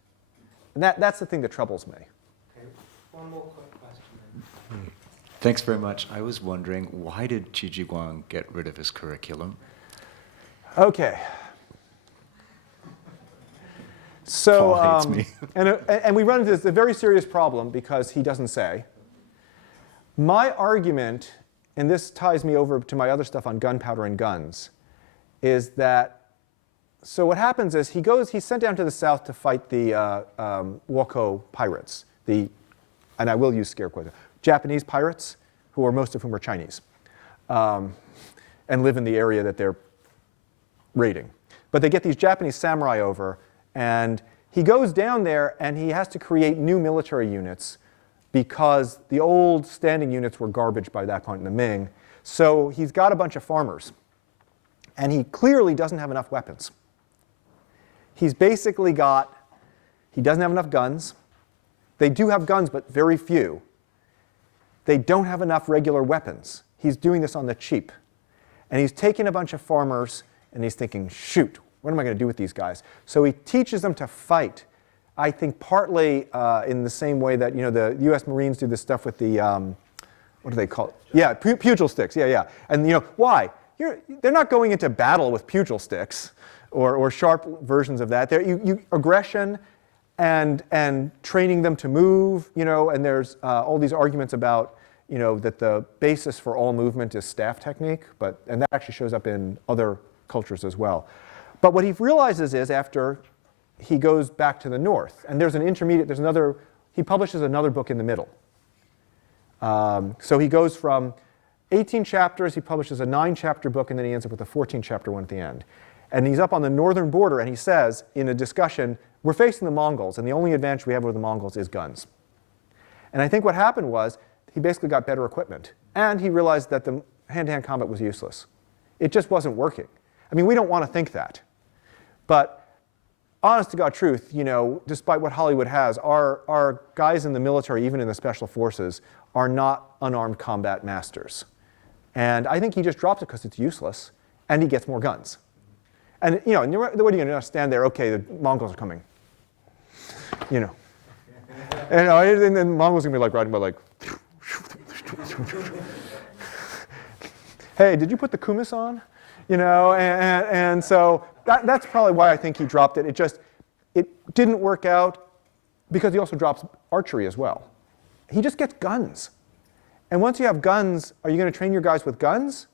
And that's the thing that troubles me. Okay, one more quick question then. Thanks very much. I was wondering, why did Qi Jiguang get rid of his curriculum? Okay. So, Paul hates me. and we run into this a very serious problem because he doesn't say. My argument, and this ties me over to my other stuff on gunpowder and guns, is that, so what happens is he's sent down to the south to fight the Woko pirates, and I will use scare quotes, Japanese pirates, most of whom are Chinese, and live in the area that they're raiding. But they get these Japanese samurai over, and he goes down there and he has to create new military units because the old standing units were garbage by that point in the Ming. So he's got a bunch of farmers, and he clearly doesn't have enough weapons. He's basically he doesn't have enough guns. They do have guns, but very few. They don't have enough regular weapons. He's doing this on the cheap. And he's taking a bunch of farmers, and he's thinking, shoot, what am I going to do with these guys? So he teaches them to fight, I think partly in the same way that, you know, the US Marines do this stuff with the, what do they call it? Yeah, pugil sticks, yeah. And, you know, why? They're not going into battle with pugil sticks or sharp versions of that. Aggression and training them to move, you know, and there's all these arguments about, you know, that the basis for all movement is staff technique, and that actually shows up in other cultures as well. But what he realizes is after he goes back to the north, and there's an intermediate, he publishes another book in the middle. So he goes from 18 chapters, he publishes a 9-chapter book, and then he ends up with a 14-chapter one at the end. And he's up on the northern border, and he says in a discussion, we're facing the Mongols, and the only advantage we have over the Mongols is guns. And I think what happened was he basically got better equipment, and he realized that the hand-to-hand combat was useless. It just wasn't working. I mean, we don't want to think that. But honest to God truth, you know, despite what Hollywood has, our guys in the military, even in the special forces, are not unarmed combat masters. And I think he just drops it because it's useless, and he gets more guns. And, you know, what are you going to stand there? Okay, the Mongols are coming. You know. And then the Mongols are going to be like riding by like, hey, did you put the kumis on? You know, and so that's probably why I think he dropped it. It didn't work out because he also drops archery as well. He just gets guns. And once you have guns, are you going to train your guys with guns?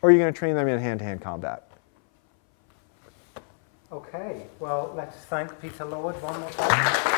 Or are you going to train them in hand-to-hand combat? Okay, well, let's thank Peter Lorge one more time.